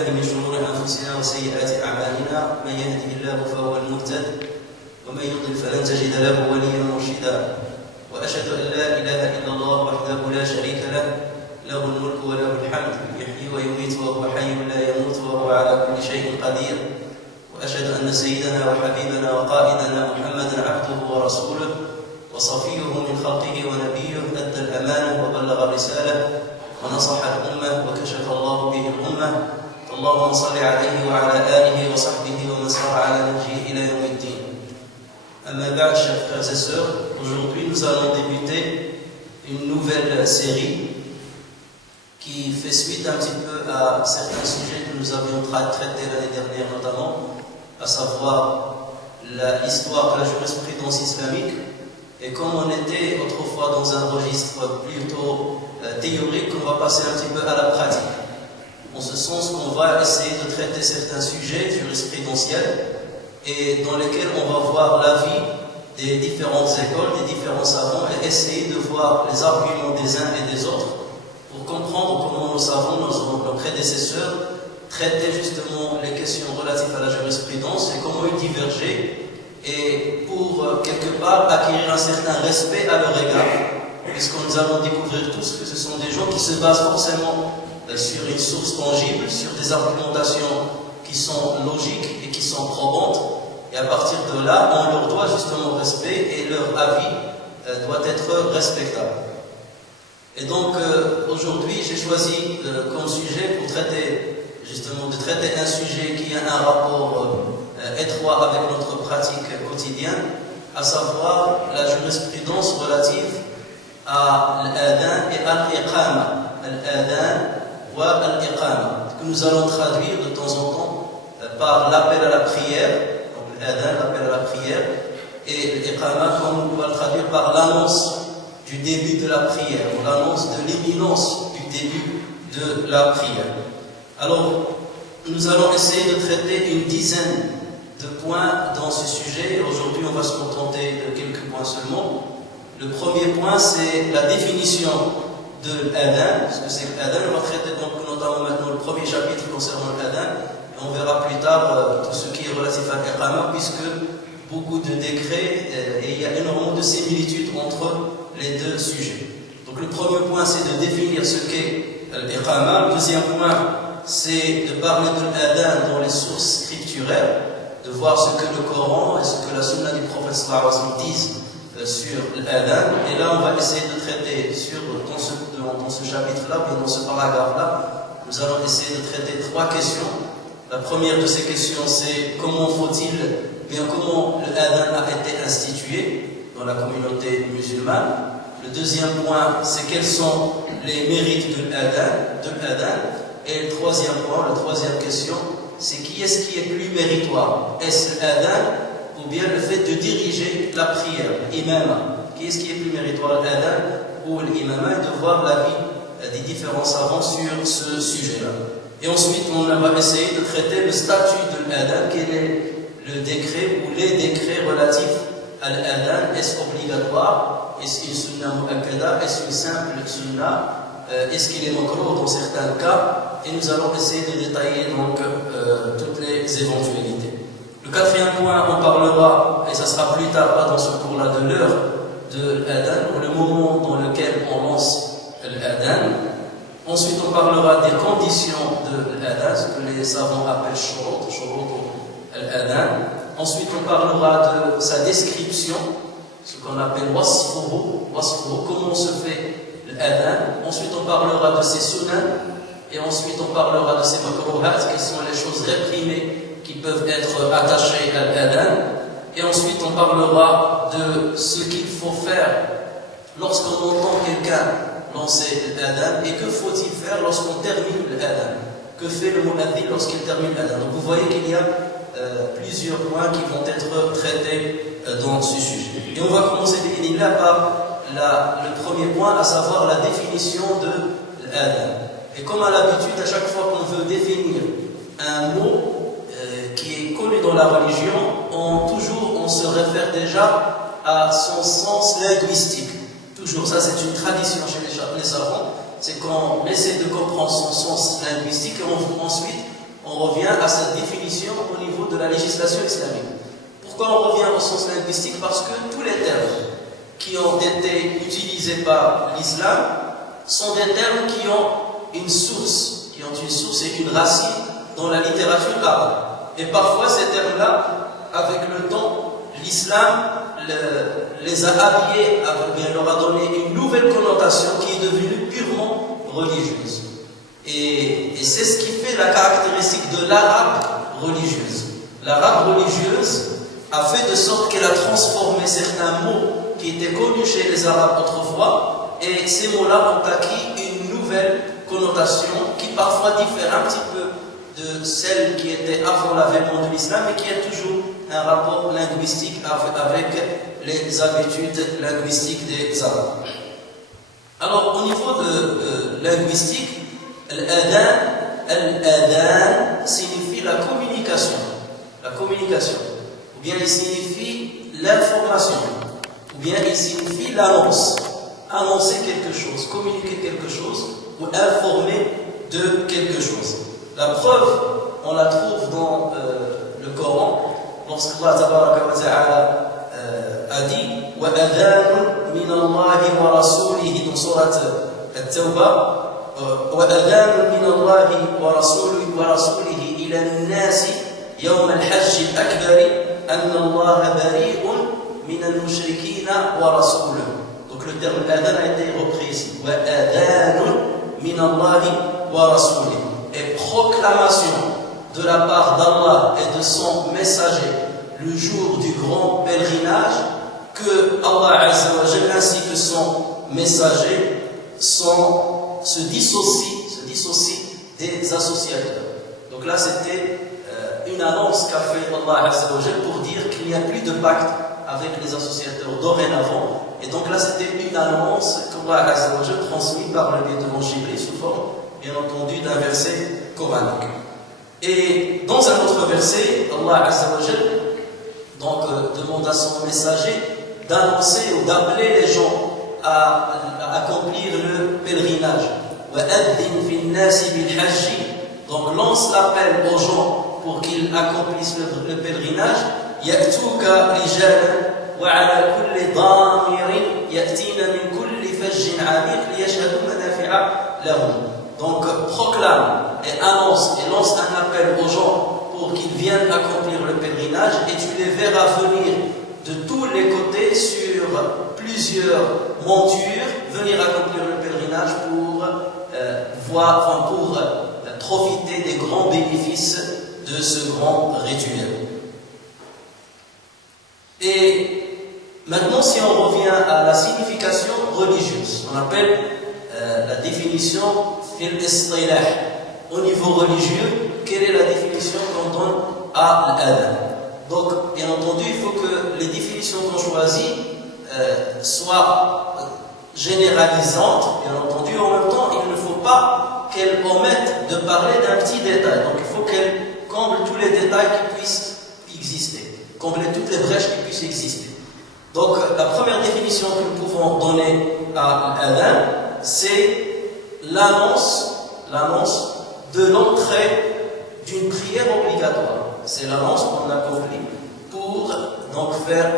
بالله من شرور أنفسنا وسيئات أعمالنا من يهده الله فهو المهتد ومن يضلل فلن تجد له وليا مرشدا وأشهد أن لا إله إلا الله وحده لا شريك له له الملك وله الحمد يحيي ويميت وهو حي لا يموت وهو على كل شيء قدير وأشهد أن سيدنا وحبيبنا وقائدنا محمدا عبده ورسوله وصفيه من خلقه ونبيه أدى الأمانة وبلغ الرسالة ونصح الأمة وكشف الله به الأمة اللهم صل عليه وعلى آله وصحبه ومن سار على نهجه إلى يوم الدين. أما بعد, chers frères et sœurs, aujourd'hui nous allons débuter une nouvelle série qui fait suite un petit peu à certains sujets que nous avions traités l'année dernière notamment, à savoir l'histoire de la jurisprudence islamique. Et comme on était autrefois dans un registre plutôt théorique, on va passer un petit peu à la pratique. En ce sens qu'on va essayer de traiter certains sujets jurisprudentiels et dans lesquels on va voir l'avis des différentes écoles, des différents savants et essayer de voir les arguments des uns et des autres pour comprendre comment nos savants, nos prédécesseurs traitaient justement les questions relatives à la jurisprudence et comment ils divergeaient et pour quelque part acquérir un certain respect à leur égard, puisque nous allons découvrir tous que ce sont des gens qui se basent forcément sur une source tangible, sur des argumentations qui sont logiques et qui sont probantes, et à partir de là, on leur doit justement respect et leur avis doit être respectable. Et donc aujourd'hui, j'ai choisi comme sujet pour traiter justement de traiter un sujet qui a un rapport étroit avec notre pratique quotidienne, à savoir la jurisprudence relative à l'adhan et à l'iqama, l'adhan wa al-iqama, que nous allons traduire de temps en temps par l'appel à la prière, donc l'adhan, l'appel à la prière, et l'iqama, comme on va le traduire par l'annonce du début de la prière, ou l'annonce de l'imminence du début de la prière. Alors, nous allons essayer de traiter une dizaine de points dans ce sujet. Aujourd'hui, on va se contenter de quelques points seulement. Le premier point, c'est la définition de l'adhan. Ce que c'est l'adhan, on va traiter donc notamment maintenant le premier chapitre concernant l'adhan. Et on verra plus tard tout ce qui est relatif à l'iqama, puisque beaucoup de décrets et il y a énormément de similitudes entre les deux sujets. Donc le premier point, c'est de définir ce qu'est l'iqama. Le deuxième point, c'est de parler de l'adhan dans les sources scripturaires, de voir ce que le Coran et ce que la sunna du prophète sallallahu alayhi wa sallam disent sur l'adhan. Et là, on va essayer de traiter dans ce chapitre-là, ou dans ce paragraphe-là, nous allons essayer de traiter trois questions. La première de ces questions, c'est comment comment l'adhan a été institué dans la communauté musulmane. Le deuxième point, c'est quels sont les mérites de l'adhan. Et le troisième point, la troisième question, c'est qui est-ce qui est plus méritoire? Est-ce l'adhan ou bien le fait de diriger la prière, l'imama? Qui est-ce qui est plus méritoire, l'adhan ou l'imama? Et de voir l'avis des différents savants sur ce sujet-là. Et ensuite, on va essayer de traiter le statut de l'adhan, quel est le décret ou les décrets relatifs à l'adhan. Est-ce obligatoire? Est-ce une sunna mu'akkada? Est-ce une simple sunna? Est-ce qu'il est makruh dans certains cas? Et nous allons essayer de détailler donc toutes les éventualités. Le quatrième point, on parlera, et ça sera plus tard, pas dans ce cours-là, de l'heure de l'adhan, le moment dans lequel on lance l'adhan. Ensuite, on parlera des conditions de l'adhan, ce que les savants appellent shurut l'adhan. Ensuite, on parlera de sa description, ce qu'on appelle wasfuhu, comment se fait l'adhan. Ensuite, on parlera de ses sunan. Et ensuite, on parlera de ces makruhat, qui sont les choses réprimées qui peuvent être attachées à l'adhan. Et ensuite, on parlera de ce qu'il faut faire lorsqu'on entend quelqu'un lancer l'adhan. Et que faut-il faire lorsqu'on termine l'adhan? Que fait le mu'adhin lorsqu'il termine l'adhan? Donc vous voyez qu'il y a plusieurs points qui vont être traités dans ce sujet. Et on va commencer là par le premier point, à savoir la définition de l'adhan. Et comme à l'habitude, à chaque fois qu'on veut définir un mot qui est connu dans la religion, on se réfère déjà à son sens linguistique. Toujours, ça c'est une tradition chez les savants, c'est qu'on essaie de comprendre son sens linguistique et ensuite on revient à cette définition au niveau de la législation islamique. Pourquoi on revient au sens linguistique? Parce que tous les termes qui ont été utilisés par l'islam sont des termes qui ont une source et une racine dans la littérature arabe. Et parfois ces termes-là, avec le temps, l'islam les a habillés, leur a donné une nouvelle connotation qui est devenue purement religieuse. Et c'est ce qui fait la caractéristique de l'arabe religieuse. L'arabe religieuse a fait de sorte qu'elle a transformé certains mots qui étaient connus chez les arabes autrefois, et ces mots-là ont acquis une nouvelle connotation qui parfois diffère un petit peu de celle qui était avant l'avènement de l'islam, mais qui a toujours un rapport linguistique avec les habitudes linguistiques des arabes. Alors au niveau de linguistique, al-adhan signifie la communication, ou bien il signifie l'information, ou bien il signifie l'annonce, annoncer quelque chose, communiquer quelque chose, ou informer de quelque chose. La preuve, on la trouve dans le Coran, lorsqu'Allah tabaraka wa ta'ala a dit وَأَذَانٌ مِنَ اللَّهِ وَرَسُولِهِ dans sourate At-Tawbah, وَأَذَانٌ مِنَ اللَّهِ وَرَسُولِهِ إِلَى النَّاسِ يَوْمَ الْحَجِّ الْأَكْبَرِ أَنَّ اللَّهَ بَرِيءٌ مِنَ الْمُشْرِكِينَ وَرَسُولُهُ. Donc le terme adhan a été repris ici. وَأَذَانٌ مِنَ اللَّهِ وَرَسُولِهِ. Et proclamation de la part d'Allah et de son messager le jour du grand pèlerinage, que Allah Azza wa Jalla ainsi que son messager se dissocient des associateurs. Donc là c'était une annonce qu'a fait Allah Azza wa Jalla pour dire qu'il n'y a plus de pacte avec les associateurs dorénavant. Et donc là c'était une annonce qu'Allah Azza wa Jalla transmise par le biais de l'Évangile sous forme bien entendu d'un verset coranique. Et dans un autre verset, Allah Azza wa Jalla donc demande à son messager d'annoncer ou d'appeler les gens à accomplir le pèlerinage. وَأَذِّنْ فِي النَّاسِ بِالْحَجِّ. Donc lance l'appel aux gens pour qu'ils accomplissent le pèlerinage. يَأْتُوكَ رِجَالًا وَعَلَى كُلِّ ضَامِرٍ يَأْتِينَ مِنْ كُلِّ فَجٍّ عَمِيقٍ لِيَشْهَدُوا مَنَافِعَ لَهُمْ. Donc proclame et annonce et lance un appel aux gens pour qu'ils viennent accomplir le pèlerinage, et tu les verras venir de tous les côtés sur plusieurs montures, venir accomplir le pèlerinage pour profiter des grands bénéfices de ce grand rituel. Et maintenant, si on revient à la signification religieuse, on appelle la définition fil-istilah. Au niveau religieux, quelle est la définition qu'on donne à l'adhan? Donc, bien entendu, il faut que les définitions qu'on choisit soient généralisantes, bien entendu. En même temps, il ne faut pas qu'elles omettent de parler d'un petit détail. Donc, il faut qu'elles comblent tous les détails qui puissent exister, combler toutes les brèches qui puissent exister. Donc, la première définition que nous pouvons donner à l'adhan, c'est l'annonce de l'entrée d'une prière obligatoire. C'est l'annonce qu'on accomplit pour donc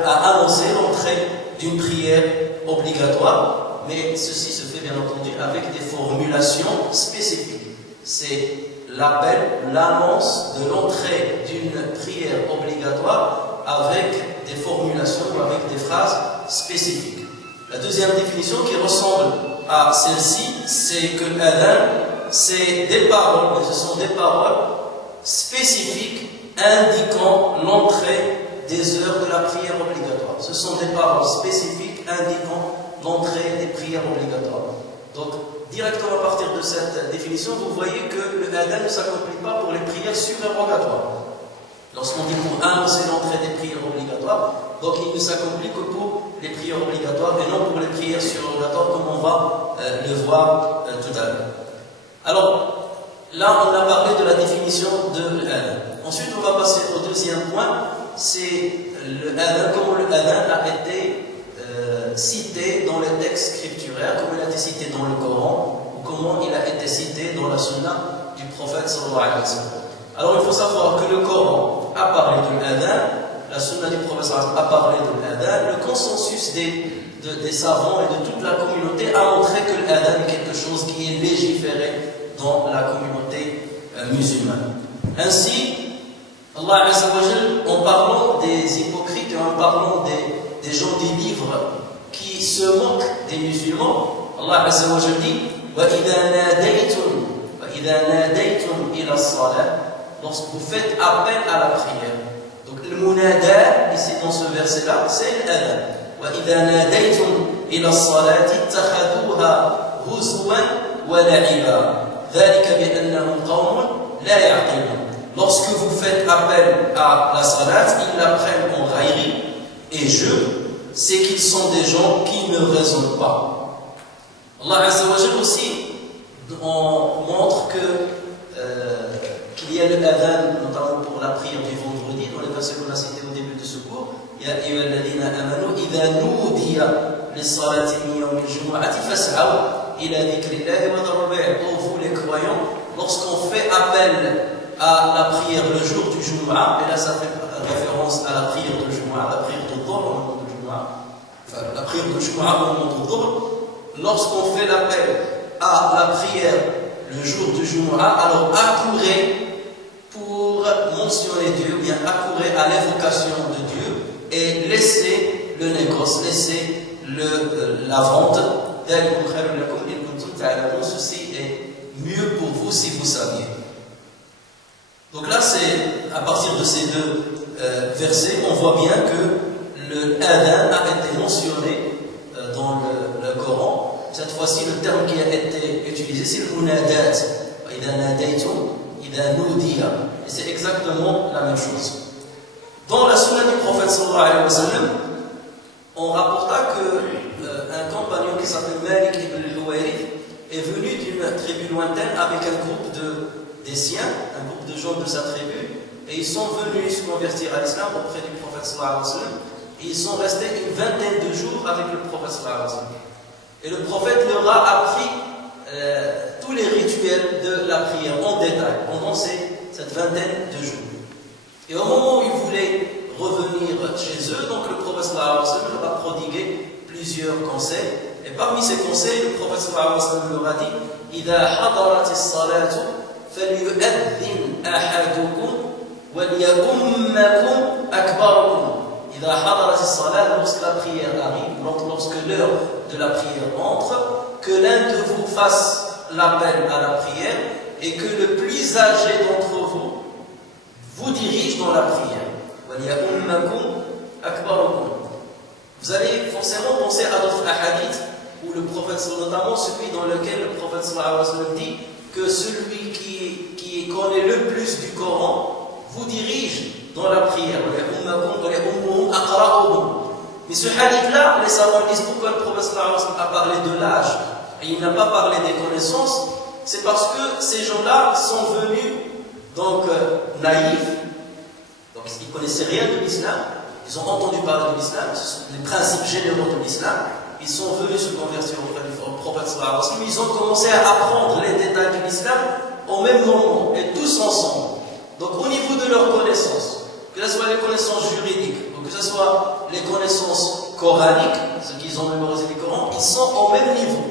annoncer l'entrée d'une prière obligatoire, mais ceci se fait bien entendu avec des formulations spécifiques. C'est l'appel, l'annonce de l'entrée d'une prière obligatoire avec des formulations ou avec des phrases spécifiques. La deuxième définition qui ressemble à celle-ci, c'est que l'adhan, c'est des paroles, mais ce sont des paroles spécifiques indiquant l'entrée des heures de la prière obligatoire. Ce sont des paroles spécifiques indiquant l'entrée des prières obligatoires. Donc, directement à partir de cette définition, vous voyez que le adhan ne s'accomplit pas pour les prières surérogatoires. Lorsqu'on dit pour annoncer l'entrée des prières obligatoires, donc il ne s'accomplit que pour les prières obligatoires et non pour les prières surérogatoires, comme on va le voir tout à l'heure. Alors, là, on a parlé de la définition de l'adhan. Ensuite, on va passer au deuxième point, c'est le adhan, comment le adhan a été cité dans les textes scripturaires, comment il a été cité dans le Coran, ou comment il a été cité dans la sunna du prophète sallallahu alayhi wa sallam. Alors il faut savoir que le Coran a parlé de l'adhan, la sunna du prophète a parlé de l'adhan, le consensus des savants et de toute la communauté a montré que l'adhan est quelque chose qui est légiféré dans la communauté musulmane. Ainsi, Allah Azza wa Jal, en parlant des hypocrites et en parlant des gens des livres qui se moquent des musulmans, Allah Azza wa Jal dit وَإِذَا نَادَيْتُمْ إِلَى الصَّلَاةِ, lorsque vous faites appel à la prière. Donc le munada, ici dans ce verset-là, c'est l'adhan. وَإِذَا نَادَيْتُمْ إِلَى الصَّلَاةِ اتَّخَذُوهَا هُزُوًا وَلَعِبًا ذَلِكَ بِأَنَّهُمْ قَوْمٌ لَا يَعْقِلُونَ. Lorsque vous faites appel à la salat, ils la prennent en raillerie et jeu, c'est qu'ils sont des gens qui ne raisonnent pas. Allah Azza wa Jal aussi on montre qu'il y a le adhan, notamment pour la prière du vendredi, dans les versets qu'on a cités au début de ce cours. Ya ayyuhalladhina amanu idha nudiya lis-salati min yawmil jumu'ati fas'aw ila dhikrillahi wa dharul bay'. Ô vous les croyants, lorsqu'on fait appel à la prière le jour du Jumu'ah, et là ça fait référence à la prière de Jumu'ah, la prière de Dhuhr au moment de Jumu'ah, enfin la prière de Jumu'ah au moment de Dhuhr, lorsqu'on fait l'appel à la prière le jour du Jumu'ah, alors accourez pour mentionner Dieu, ou bien accourez à l'évocation de Dieu et laissez le négoce, laissez la vente. Ceci est mieux pour vous si vous saviez. Donc là, c'est à partir de ces deux versets, on voit bien que le adhan a été mentionné dans le Coran. Cette fois-ci, le terme qui a été utilisé, c'est le munadat. Et c'est exactement la même chose. Dans la sunna du prophète sallallahu alayhi wa sallam, on rapporta qu'un compagnon qui s'appelle Malik ibn al-Huwayrith est venu d'une tribu lointaine avec un groupe des siens, un groupe de gens de sa tribu, et ils sont venus se convertir à l'islam auprès du prophète sallallahu alayhi wa sallam, et ils sont restés une vingtaine de jours avec le prophète sallallahu alayhi wa sallam. Et le prophète leur a appris tous les rituels de la prière en détail pendant cette vingtaine de jours. Et au moment où ils voulaient revenir chez eux, donc le prophète sallallahu alayhi wa sallam leur a prodigué plusieurs conseils. Et parmi ces conseils, le prophète sallallahu alayhi wa sallam leur a dit إِذَا حَضَرَتِ الصَّلَاةُ فَلْيُؤَذِّنْ أَحَدُكُمْ وَلْيَؤُمَّكُمْ أَكْبَرُكُمْ. إِذَا حَضَرَتِ الصَّلَاةُ, lorsque la prière arrive, lorsque l'heure de la prière entre, que l'un de vous fasse l'appel à la prière et que le plus âgé d'entre vous dirige dans la prière. Vous allez forcément penser à d'autres hadiths où le prophète, notamment celui dans lequel le prophète sallallahu alayhi wa sallam dit que celui qui connaît le plus du Coran vous dirige dans la prière. Mais ce hadith-là, les savants disent pourquoi le prophète sallallahu alayhi wa sallam a parlé de l'âge et il n'a pas parlé des connaissances. C'est parce que ces gens-là sont venus donc naïfs, donc ils ne connaissaient rien de l'islam, ils ont entendu parler de l'islam, les principes généraux de l'islam, ils sont venus se convertir auprès du prophète sallallahu alayhi wa sallam, ils ont commencé à apprendre les détails de l'islam au même moment et tous ensemble. Donc au niveau de leurs connaissances, que ce soit les connaissances juridiques ou que ce soit les connaissances coraniques, ceux qui ont mémorisé le Coran, ils sont au même niveau.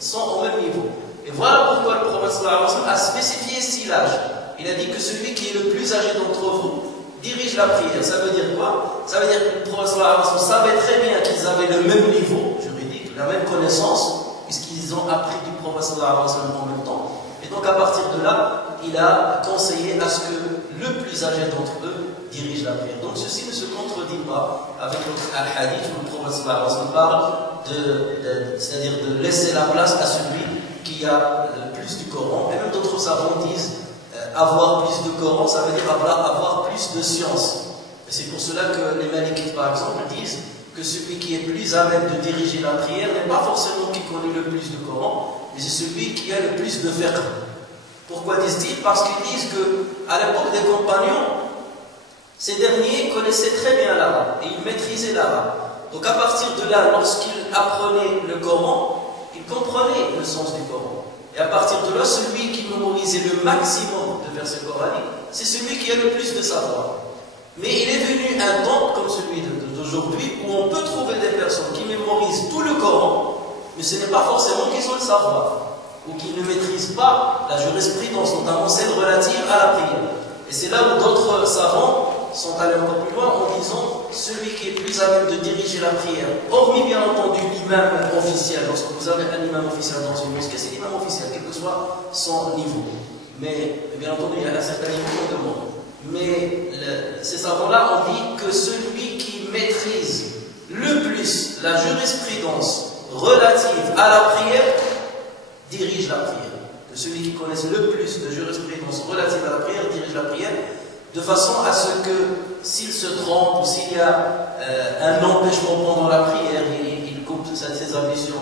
Ils sont au même niveau. Et voilà pourquoi le prophète sallallahu alayhi wa sallam a spécifié ici l'âge. Il a dit que celui qui est le plus âgé d'entre vous dirige la prière. Ça veut dire quoi? Ça veut dire que le prophète sallallahu alayhi wa sallam savait très bien qu'ils avaient le même niveau juridique, la même connaissance, puisqu'ils ont appris du prophète sallallahu alayhi wa sallam en même temps. Et donc à partir de là, il a conseillé à ce que le plus âgé d'entre eux dirige la prière. Donc ceci ne se contredit pas avec notre hadith où le prophète sallallahu alayhi wa sallam parle c'est-à-dire de laisser la place à celui qui a le plus du Coran. Et même d'autres savants disent avoir plus de Coran, ça veut dire avoir plus de science. Et c'est pour cela que les Malikites, par exemple, disent que celui qui est plus à même de diriger la prière n'est pas forcément qui connaît le plus de Coran, mais c'est celui qui a le plus de fiqh. Pourquoi disent-ils? Parce qu'ils disent qu'à l'époque des compagnons, ces derniers connaissaient très bien l'arabe et ils maîtrisaient l'arabe. Donc à partir de là, lorsqu'ils apprenaient le Coran, ils comprenaient le sens du Coran. Et à partir de là, celui qui mémorisait le maximum de versets coraniques c'est celui qui a le plus de savoir. Mais il est venu un temps, comme celui d'aujourd'hui, où on peut trouver des personnes qui mémorisent tout le Coran, mais ce n'est pas forcément qu'ils ont le savoir, ou qui ne maîtrisent pas la jurisprudence, notamment celle relative à la prière. Et c'est là où d'autres savants sont allés encore plus loin en disant celui qui est plus à même de diriger la prière, hormis bien entendu l'imam officiel. Lorsque vous avez un imam officiel dans une mosquée, c'est l'imam officiel, quel que soit son niveau. Mais bien entendu, il y a un certain niveau de monde. Mais ces savants-là ont dit que celui qui maîtrise le plus la jurisprudence relative à la prière dirige la prière. Que celui qui connaît le plus de jurisprudence relative à la prière dirige la prière, de façon à ce que s'il se trompe ou s'il y a un empêchement pendant la prière, il coupe ses ablutions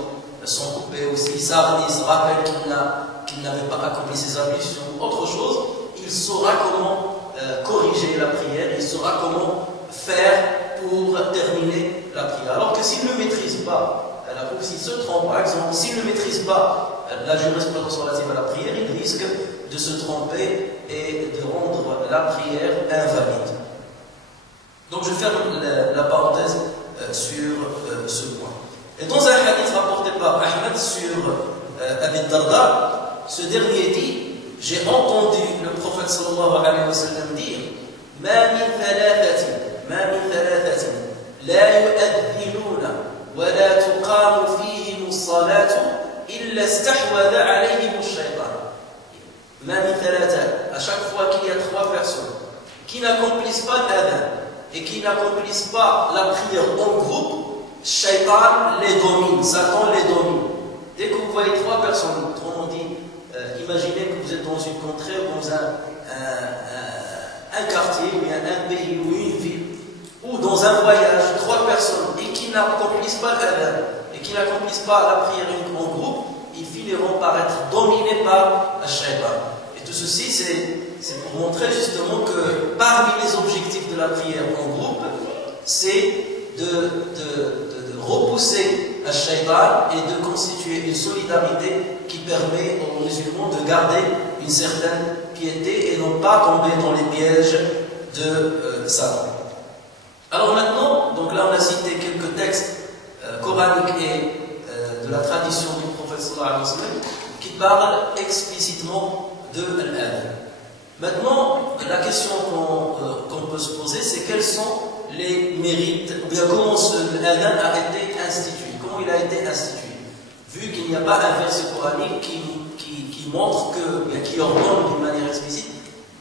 sont coupées, ou s'il s'arrête, il se rappelle qu'il n'avait pas accompli ses ablutions, autre chose, il saura comment corriger la prière, il saura comment faire pour terminer la prière. Alors que s'il ne maîtrise pas, s'il se trompe par exemple, s'il ne maîtrise pas la jurisprudence relative à la prière, il risque de se tromper et de rendre la prière invalide. Donc je ferme la parenthèse sur ce point. Et dans un hadith rapporté par Ahmed sur Abi Darda, ce dernier dit: j'ai entendu le prophète sallallahu alayhi wa sallam dire: ma min thalathatin la yu'adhdhinuna wa la tuqamu fihim as-salatu illa istahwadha alayhim ash-shaytan. Ma min thalathatin, à chaque fois qu'il y a trois personnes qui n'accomplissent pas l'adhan et qui n'accomplissent pas la prière en groupe, Shaitan les domine, Satan les domine. Dès que vous voyez trois personnes, autrement dit, imaginez que vous êtes dans une contrée ou dans un quartier, ou bien un pays ou une ville, ou dans un voyage, trois personnes, et qui n'accomplissent pas l'adhan, et qui n'accomplissent pas la prière en groupe, ils finiront par être dominés par Shaitan. Et tout ceci, c'est pour montrer justement que parmi les objectifs de la prière en groupe, c'est de repousser à Shaitan et de constituer une solidarité qui permet aux musulmans de garder une certaine piété et non pas tomber dans les pièges de Satan. Alors maintenant, donc là on a cité quelques textes coraniques et de la tradition du prophète sallallahu alayhi wa sallam qui parlent explicitement de l'adhan. Maintenant, la question qu'on peut se poser, c'est quels sont les mérites, ou bien comment l'adhan a été institué, comment il a été institué, vu qu'il n'y a pas un verset coranique qui montre que, bien qui ordonne d'une manière explicite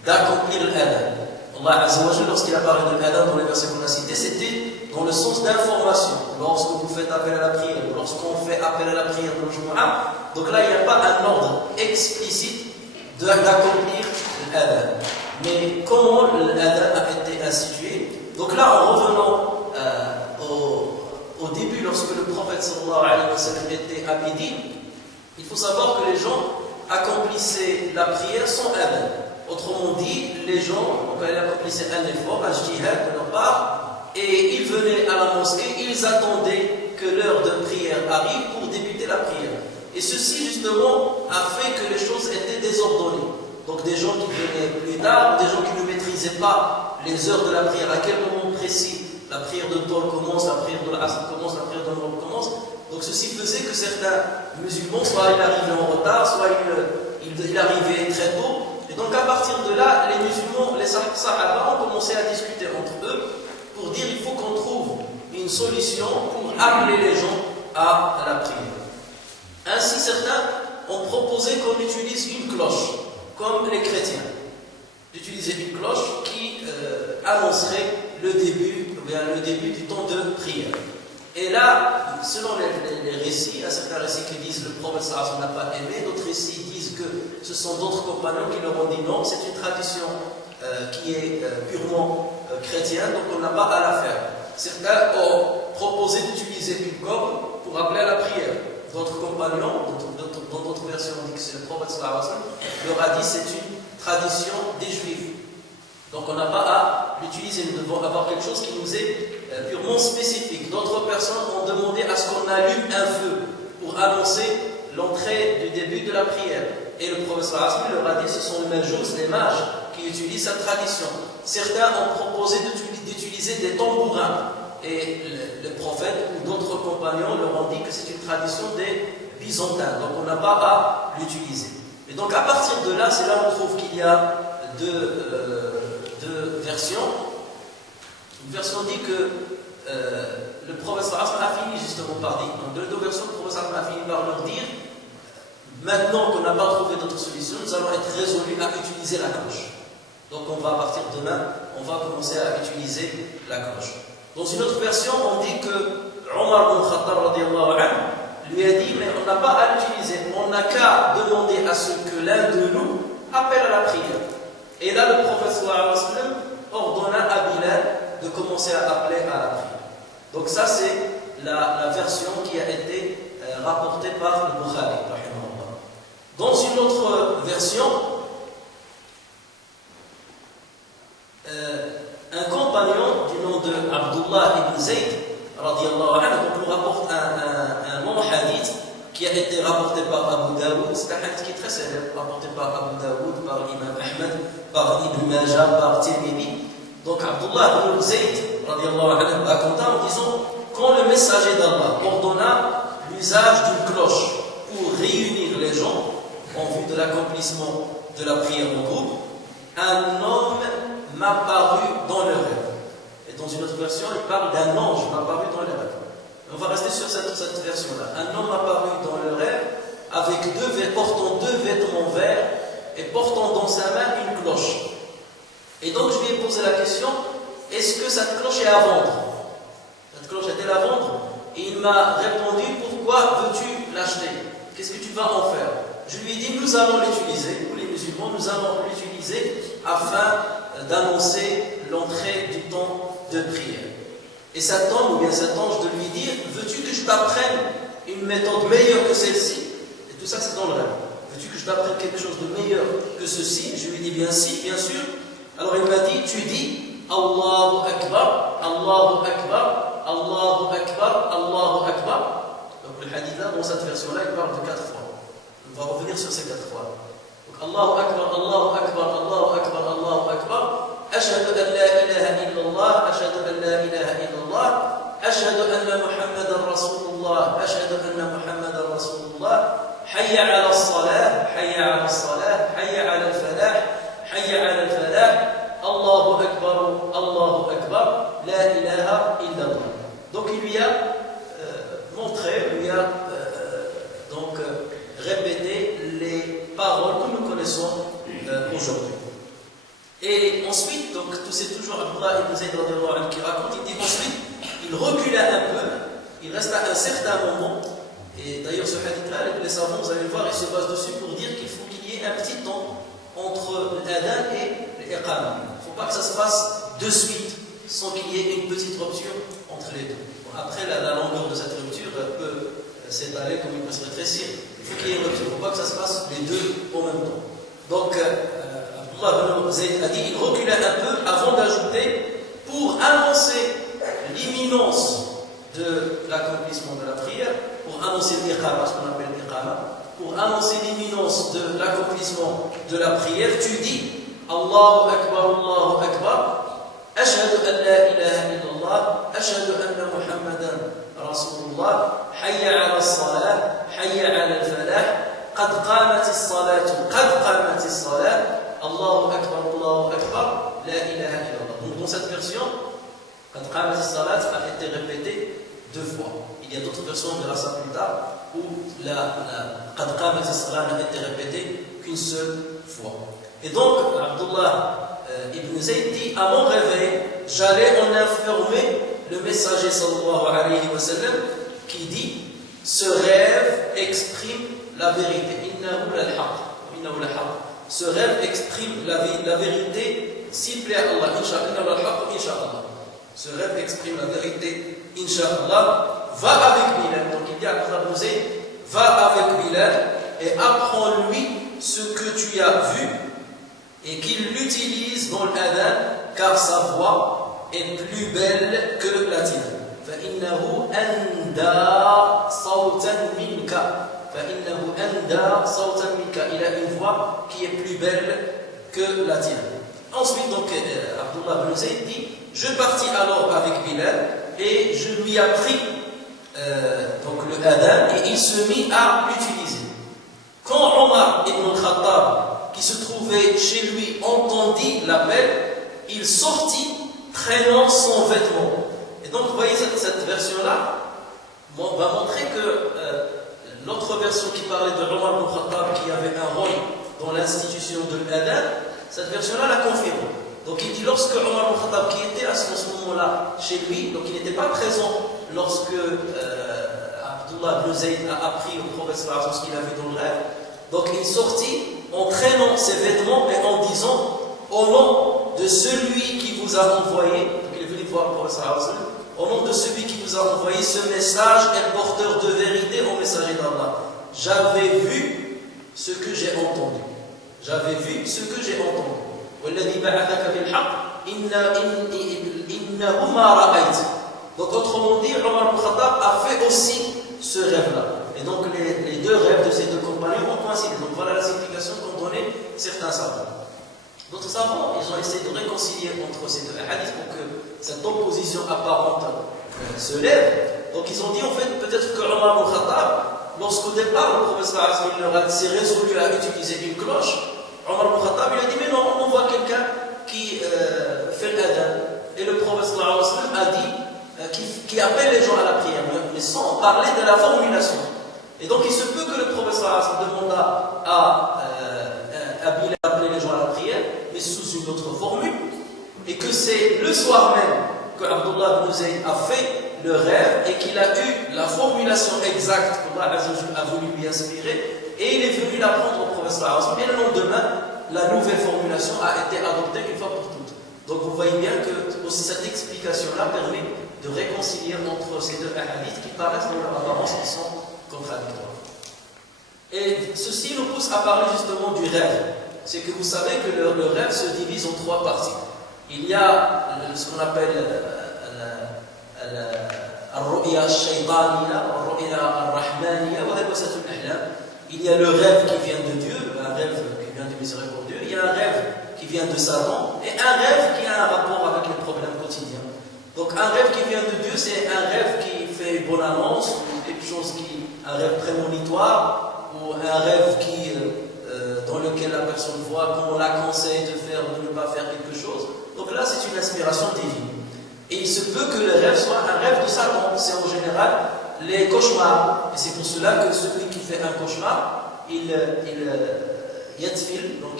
d'accomplir l'adhan. Allah Azza wa Jalla, lorsqu'il a parlé de l'adhan dans les versets qu'on a cités, c'était dans le sens d'information. Lorsque vous faites appel à la prière, lorsqu'on fait appel à la prière dans le Jumu'ah, donc là il n'y a pas un ordre explicite d'accomplir l'adhan. Mais comment l'adhan a été institué? Donc là, en revenant au début, lorsque le prophète sallallahu alayhi wa sallam était à Médine, il faut savoir que les gens accomplissaient la prière sans adhan. Autrement dit, les gens accomplissaient un effort, un jihad de leur part, et ils venaient à la mosquée, ils attendaient que l'heure de prière arrive pour débuter la prière. Et ceci, justement, a fait que les choses étaient désordonnées. Donc des gens qui venaient plus tard, des gens qui ne maîtrisaient pas les heures de la prière, à quel moment précis la prière de Dhuhr commence, la prière de l'Asr commence, la prière de Maghrib commence. Donc ceci faisait que certains musulmans, soit ils arrivaient en retard, soit ils arrivaient très tôt. Et donc à partir de là, les musulmans, les sahaba ont commencé à discuter entre eux pour dire il faut qu'on trouve une solution pour appeler les gens à la prière. Ainsi certains ont proposé qu'on utilise une cloche, comme les chrétiens, d'utiliser une cloche qui annoncerait le début du temps de prière. Et là, selon les récits, il y a certains récits qui disent que le prophète sallallahu alayhi wa sallam n'a pas aimé, d'autres récits disent que ce sont d'autres compagnons qui leur ont dit non, c'est une tradition qui est purement chrétienne, donc on n'a pas à la faire. Certains ont proposé d'utiliser une corde pour appeler à la prière. D'autres compagnons, dans d'autres versions, on dit que c'est le prophète sallallahu alayhi wa sallam, leur a dit c'est une tradition des juifs. Donc on n'a pas à l'utiliser, nous devons avoir quelque chose qui nous est purement spécifique. D'autres personnes ont demandé à ce qu'on allume un feu pour annoncer l'entrée du début de la prière. Et le prophète sallallahu alayhi wa sallam leur a dit ce sont les mages qui utilisent cette tradition. Certains ont proposé d'utiliser des tambourins. Et les prophètes ou d'autres compagnons leur ont dit que c'est une tradition des Byzantins. Donc on n'a pas à l'utiliser. Et donc à partir de là, c'est là où on trouve qu'il y a deux versions. Une version dit que le prophète a fini justement par dire. Donc deux versions, le prophète a fini par leur dire: maintenant qu'on n'a pas trouvé d'autre solution, nous allons être résolus à utiliser la cloche. Donc on va, à partir de demain, on va commencer à utiliser la cloche. Dans une autre version, on dit que Omar ibn Khattab radiallahu anhu lui a dit: mais on n'a pas à l'utiliser, on n'a qu'à demander à ce que l'un de nous appelle à la prière. Et là, le prophète sallallahu alayhi wa sallam ordonna à Bilal de commencer à appeler à la prière. Donc ça, c'est la version qui a été rapportée par le Bukhari. Dans une autre version, un compagnon du nom de Abdullah ibn Zayd radiallahu anhu, donc nous rapporte un long hadith qui a été rapporté par Abu Daoud. C'est un hadith qui est très célèbre, rapporté par Abu Daoud, par l'imam Ahmed, par Ibn Majah, par Tirmidhi. Donc Abdullah ibn Zayd radiallahu anhu raconta en disant: quand le messager d'Allah ordonna l'usage d'une cloche pour réunir les gens en vue de l'accomplissement de la prière en groupe, un homme m'a paru dans le rêve. Et dans une autre version, il parle d'un ange m'a paru dans le rêve. On va rester sur cette version-là. Un homme m'a paru dans le rêve portant deux vêtements verts et portant dans sa main une cloche. Et donc je lui ai posé la question: est-ce que cette cloche est à vendre? Cette cloche est-elle à vendre? Et il m'a répondu: pourquoi veux-tu l'acheter? Qu'est-ce que tu vas en faire? Je lui ai dit: nous allons l'utiliser, nous les musulmans, nous allons l'utiliser afin d'annoncer l'entrée du temps de prière. Et cet homme, ou bien cet ange, de lui dire: veux-tu que je t'apprenne une méthode meilleure que celle-ci? Et tout ça, c'est dans le rêve. Veux-tu que je t'apprenne quelque chose de meilleur que ceci? Je lui ai dit: bien si, bien sûr. Alors il m'a dit: tu dis Allahu Akbar, Allahu Akbar, Allahu Akbar, Allahu Akbar. Donc le hadith là, dans cette version-là, il parle de 4 fois. On va revenir sur ces 4 fois. Donc Allahu Akbar, Allahu Akbar, Allahu Akbar, Allahu Akbar. Ashhadu an la ilaha illallah, ashhadu an la ilaha illallah, ashhadu anna Muhammadan Rasulullah, ashhadu anna Muhammadan Rasulullah. Hayya ala as-salah, hayya ala as-salah, hayya ala al-falah, hayya ala al-falah. Allahu Akbar, Allahu Akbar, la ilaha illallah. Donc il lui a montré, lui a répété les paroles que nous connaissons aujourd'hui. Et ensuite, donc c'est toujours Abdullah ibn Zayd qui raconte, il dit ensuite, il recula un peu, il resta un certain moment, et d'ailleurs ce hadith-là, les savants, vous allez le voir, ils se basent dessus pour dire qu'il faut qu'il y ait un petit temps entre l'adhan et l'iqama. Il ne faut pas que ça se passe de suite, sans qu'il y ait une petite rupture entre les deux. Bon, après, la longueur de cette rupture peut s'étaler comme il peut se rétrécir. Il faut qu'il y ait une rupture, il ne faut pas que ça se passe les deux en même temps. Donc, Abdullah ibn Zayd a dit, il reculait un peu avant d'ajouter, pour annoncer l'imminence de l'accomplissement de la prière, pour annoncer l'iqama, ce qu'on appelle l'iqama, pour annoncer l'imminence de l'accomplissement de la prière, tu dis Allahu Akbar, Allahu Akbar, Ashhadu an la ilaha illallah, Ashhadu anna Muhammadan Rasulullah, Hayya ala as-salah, Hayya ala al-falah, Qad qamat as-salat, Qad qamat as-salat, Allahu Akbar, Allahu Akbar, la ilaha illallah. Donc dans cette version, Qad qamat as-salat a été répété 2 fois. Il y a d'autres versions, on verra ça plus tard, où Qad qamat as-salat n'a été répétée qu'une seule fois. Et donc, Abdullah ibn Zayd dit: à mon réveil, j'allais en informer le messager sallallahu alayhi wa sallam qui dit: ce rêve exprime la vérité. Innahu lal-haq. Ce rêve exprime la vérité s'il plaît à Allah. Inch'Allah. Ce rêve exprime la vérité. Inch'Allah. Va avec Bilal. Donc il dit à Abdullah ibn Zayd: va avec Bilal et apprends-lui ce que tu as vu et qu'il l'utilise dans l'adhan, car sa voix est plus belle que la tienne. فَإِنَّهُ أَنْدَى صَوْتًا مِنْكَ. فَإِنَّهُ أَنْدَى صَوْتًا مِنْكَ. Il a une voix qui est plus belle que la tienne. Ensuite, donc, Abdullah ibn Zayd dit, je partis alors avec Bilal et je lui appris donc le adhan et il se mit à l'utiliser. Quand Omar ibn al-Khattab, qui se trouvait chez lui, entendit l'appel, il sortit traînant son vêtement. Et donc, vous voyez, cette version-là va montrer que l'autre version qui parlait de Omar ibn al-Khattab, qui avait un rôle dans l'institution de l'adhan, cette version-là la confirme. Donc il dit, lorsque Omar ibn al-Khattab, qui était à ce moment-là chez lui, donc il n'était pas présent lorsque Abdullah ibn Zayd a appris au prophète ce qu'il a vu dans le rêve, donc il sortit en traînant ses vêtements et en disant, au nom de celui qui vous a envoyé, donc il est venu voir le prophète, au nom de celui qui vous a envoyé ce message est porteur de vérité au messager d'Allah. J'avais vu ce que j'ai entendu. J'avais vu ce que j'ai entendu. Donc autrement dit, Omar ibn Khattab a fait aussi ce rêve-là. Et donc les deux rêves de ces deux compagnons ont coïncidé. Donc voilà la signification qu'ont donné certains savants. D'autres savants, ils ont essayé de réconcilier entre ces deux hadiths pour que cette opposition apparente se lève. Donc ils ont dit en fait peut-être que Omar ibn Khattab, lorsqu'au départ le prophète s'est résolu à utiliser une cloche, Omar ibn Khattab il a dit mais non, on voit quelqu'un qui fait l'adhan. Et le prophète a dit qui appelle les gens à la prière, mais sans parler de la formulation. Et donc il se peut que le prophète demanda à Bilal d'appeler les gens à la prière, mais sous une autre formule, et que c'est le soir même que Abdullah ibn Zayd a fait le rêve et qu'il a eu la formulation exacte qu'Allah a voulu lui inspirer, et il est venu l'apprendre au prophète. Et le lendemain, la nouvelle formulation a été adoptée une fois pour toutes. Donc vous voyez bien que aussi cette explication-là permet de réconcilier entre ces deux hadiths qui paraissent dans leur apparence qui sont contradictoires. Et ceci nous pousse à parler justement du rêve. C'est que vous savez que le rêve se divise en trois parties. Il y a ce qu'on appelle al-ru'ya al-shaytaniya, al-ru'ya al-rahmaniya, il y a le rêve qui vient de Dieu, un rêve qui vient du miséricordieux, il y a un rêve qui vient de Satan, et un rêve qui a un rapport avec les problèmes quotidiens. Donc un rêve qui vient de Dieu, c'est un rêve qui fait une bonne annonce, ou quelque chose un rêve prémonitoire, ou un rêve dans lequel la personne voit qu'on la conseille de faire ou de ne pas faire quelque chose. Donc là, c'est une inspiration divine. Et il se peut que le rêve soit un rêve de Satan. C'est en général les cauchemars. Et c'est pour cela que celui qui fait un cauchemar, il yatfil, donc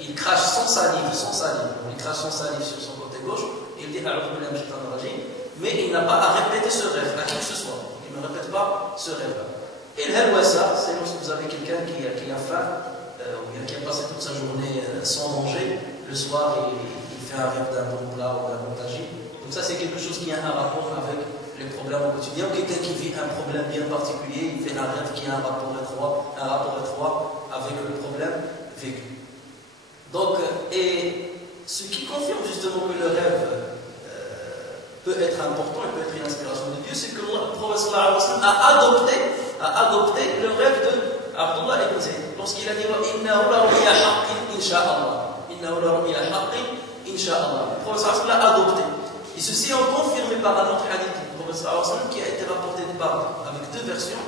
il crache sans salive, il crache son salive sur son côté gauche, il dit mais il n'a pas à répéter ce rêve à qui que ce soit. Il ne répète pas ce rêve-là. Et le halwasa, c'est lorsque vous avez quelqu'un qui a faim, ou bien qui a passé toute sa journée sans manger, le soir il fait un rêve d'un bon plat ou d'un bon tagine. Donc ça c'est quelque chose qui a un rapport avec les problèmes au quotidien. Ou quelqu'un qui vit un problème bien particulier, il fait un rêve qui a un rapport étroit avec le problème vécu. Donc, et ce qui confirme justement que le rêve peut être important et peut être une inspiration de Dieu, c'est que le prophète a adopté le rêve de Abdullah ibn Zayd. Lorsqu'il a dit Innahu la ru'ya haqqin insha'Allah. Innahu la ru'ya haqqin insha'Allah. Le prophète l'a adopté. Et ceci est confirmé par un autre hadith du prophète qui a été rapporté avec deux versions.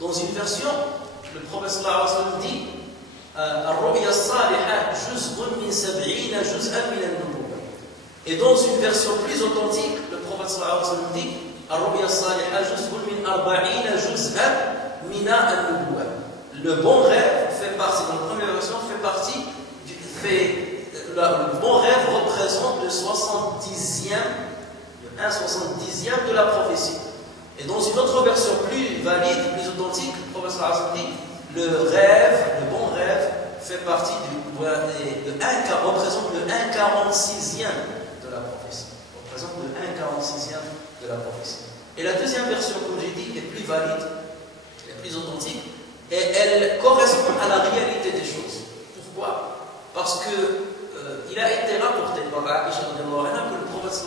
Dans une version, le prophète dit Ar-ru'ya as-salihah juz'un min 70 juz'an min an-nubuwwah. Et dans une version plus authentique, le prophète dit Ar-ru'ya as-salihah juz'un min 40 juz'an min an-nubuwwah. Le bon rêve fait partie, dans la première version, le bon rêve représente le 70e de la prophétie. Et dans une autre version plus valide, plus authentique, le prophète dit le bon rêve fait partie représente le 1/46e de la prophétie. Représente le 1/46e de la prophétie. Et la deuxième version, comme j'ai dit, est plus valide, est plus authentique, et elle correspond à la réalité des choses. Pourquoi? Parce que il a été rapporté par Aïcha que le prophète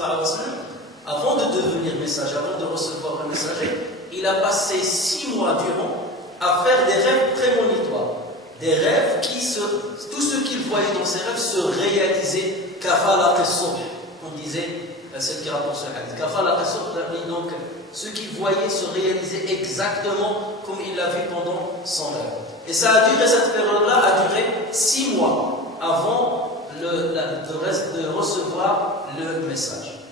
avant de devenir messager, avant de recevoir le messager, il a passé 6 mois durant à faire des rêves prémonitoires. des rêves tout ce qu'il voyait dans ses rêves se réalisait. Kafalaq as-subh, on disait, celle qui rapporte ce hadith. Kafalaq as-subh, donc ce qu'il voyait se réalisait exactement comme il l'a vu pendant son rêve. Et ça a duré, cette période-là a duré 6 mois avant de recevoir le message.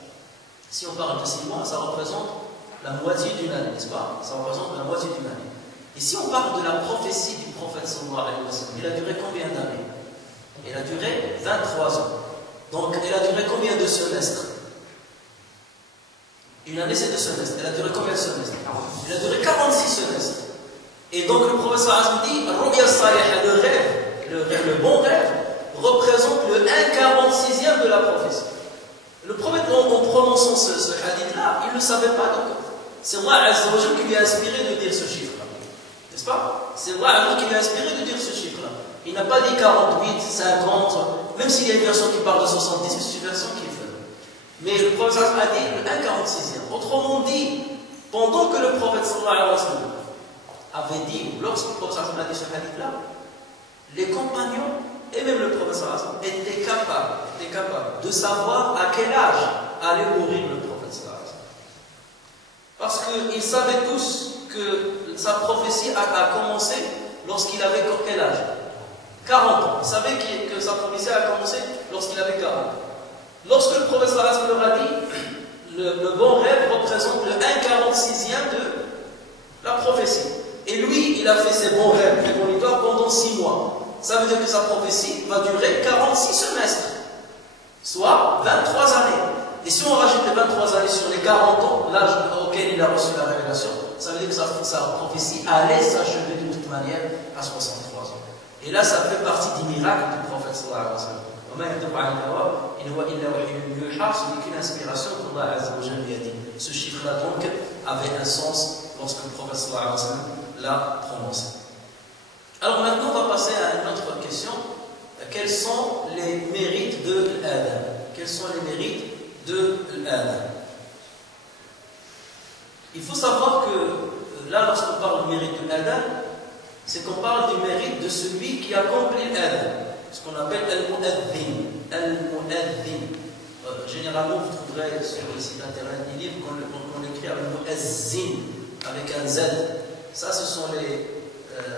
Si on parle de 6 mois, ça représente la moitié d'une année, n'est-ce pas? Ça représente la moitié d'une année. Et si on parle de la prophétie du prophète sallallahu alayhi wa sallam, il a duré combien d'années? Il a duré 23 ans. Donc, elle a duré combien de semestres? Une année, c'est 2 semestres. Elle a duré combien de semestres? Elle a duré 46 semestres. Et donc, le prophète sallallahu alayhi wa sallam dit, Ru'ya salih, le rêve, le bon rêve, représente le 1/46e de la prophétie. Le prophète, en prononçant ce hadith-là, il ne le savait pas. Donc, c'est Allah Azza wa Jalla qui lui a inspiré de dire ce chiffre-là. N'est-ce pas? C'est Allah qui lui a inspiré de dire ce chiffre-là. Il n'a pas dit 48, 50, même s'il y a une version qui parle de 70, c'est une version qui est faible. Mais le prophète a dit le 1/46e. Autrement dit, pendant que le prophète sallallahu alayhi wa sallam avait dit, lorsque le prophète a dit ce hadith-là, les compagnons et même le prophète sallallahu alayhi wa sallam étaient capables de savoir à quel âge allait mourir le prophète sallallahu alayhi wa sallam. Parce qu'ils savaient tous que sa prophétie a commencé lorsqu'il avait quel âge? 40 ans. Ils savaient que sa prophétie a commencé lorsqu'il avait 40 ans. Lorsque le prophète sallallahu alayhi wa sallam leur a dit, le bon rêve représente le 1/46e de la prophétie. Et lui, il a fait ses bons rêves prémonitoires pendant 6 mois. Ça veut dire que sa prophétie va durer 46 semestres, soit 23 années. Et si on rajoute les 23 années sur les 40 ans, l'âge auquel il a reçu la révélation, ça veut dire que sa prophétie allait s'achever de toute manière à 63 ans. Et là, ça fait partie des miracles du prophète sallallahu alayhi wa sallam. Ce n'est qu'une inspiration qu'Allah Azza wa Jalla lui a dit. Ce chiffre-là donc avait un sens lorsque le prophète sallallahu alayhi wa sallam l'a prononcé. Alors maintenant, on va passer à une autre question. Quels sont les mérites de l'adhan? Quels sont les mérites de l'adhan? Il faut savoir que là, lorsqu'on parle du mérite de l'adhan, c'est qu'on parle du mérite de celui qui accomplit l'adhan, ce qu'on appelle al-mu'adhin. Al-mu'adhin. Généralement, vous trouverez sur le site internet des livres qu'on écrit avec mu'azzin, avec un Z. Ça, ce sont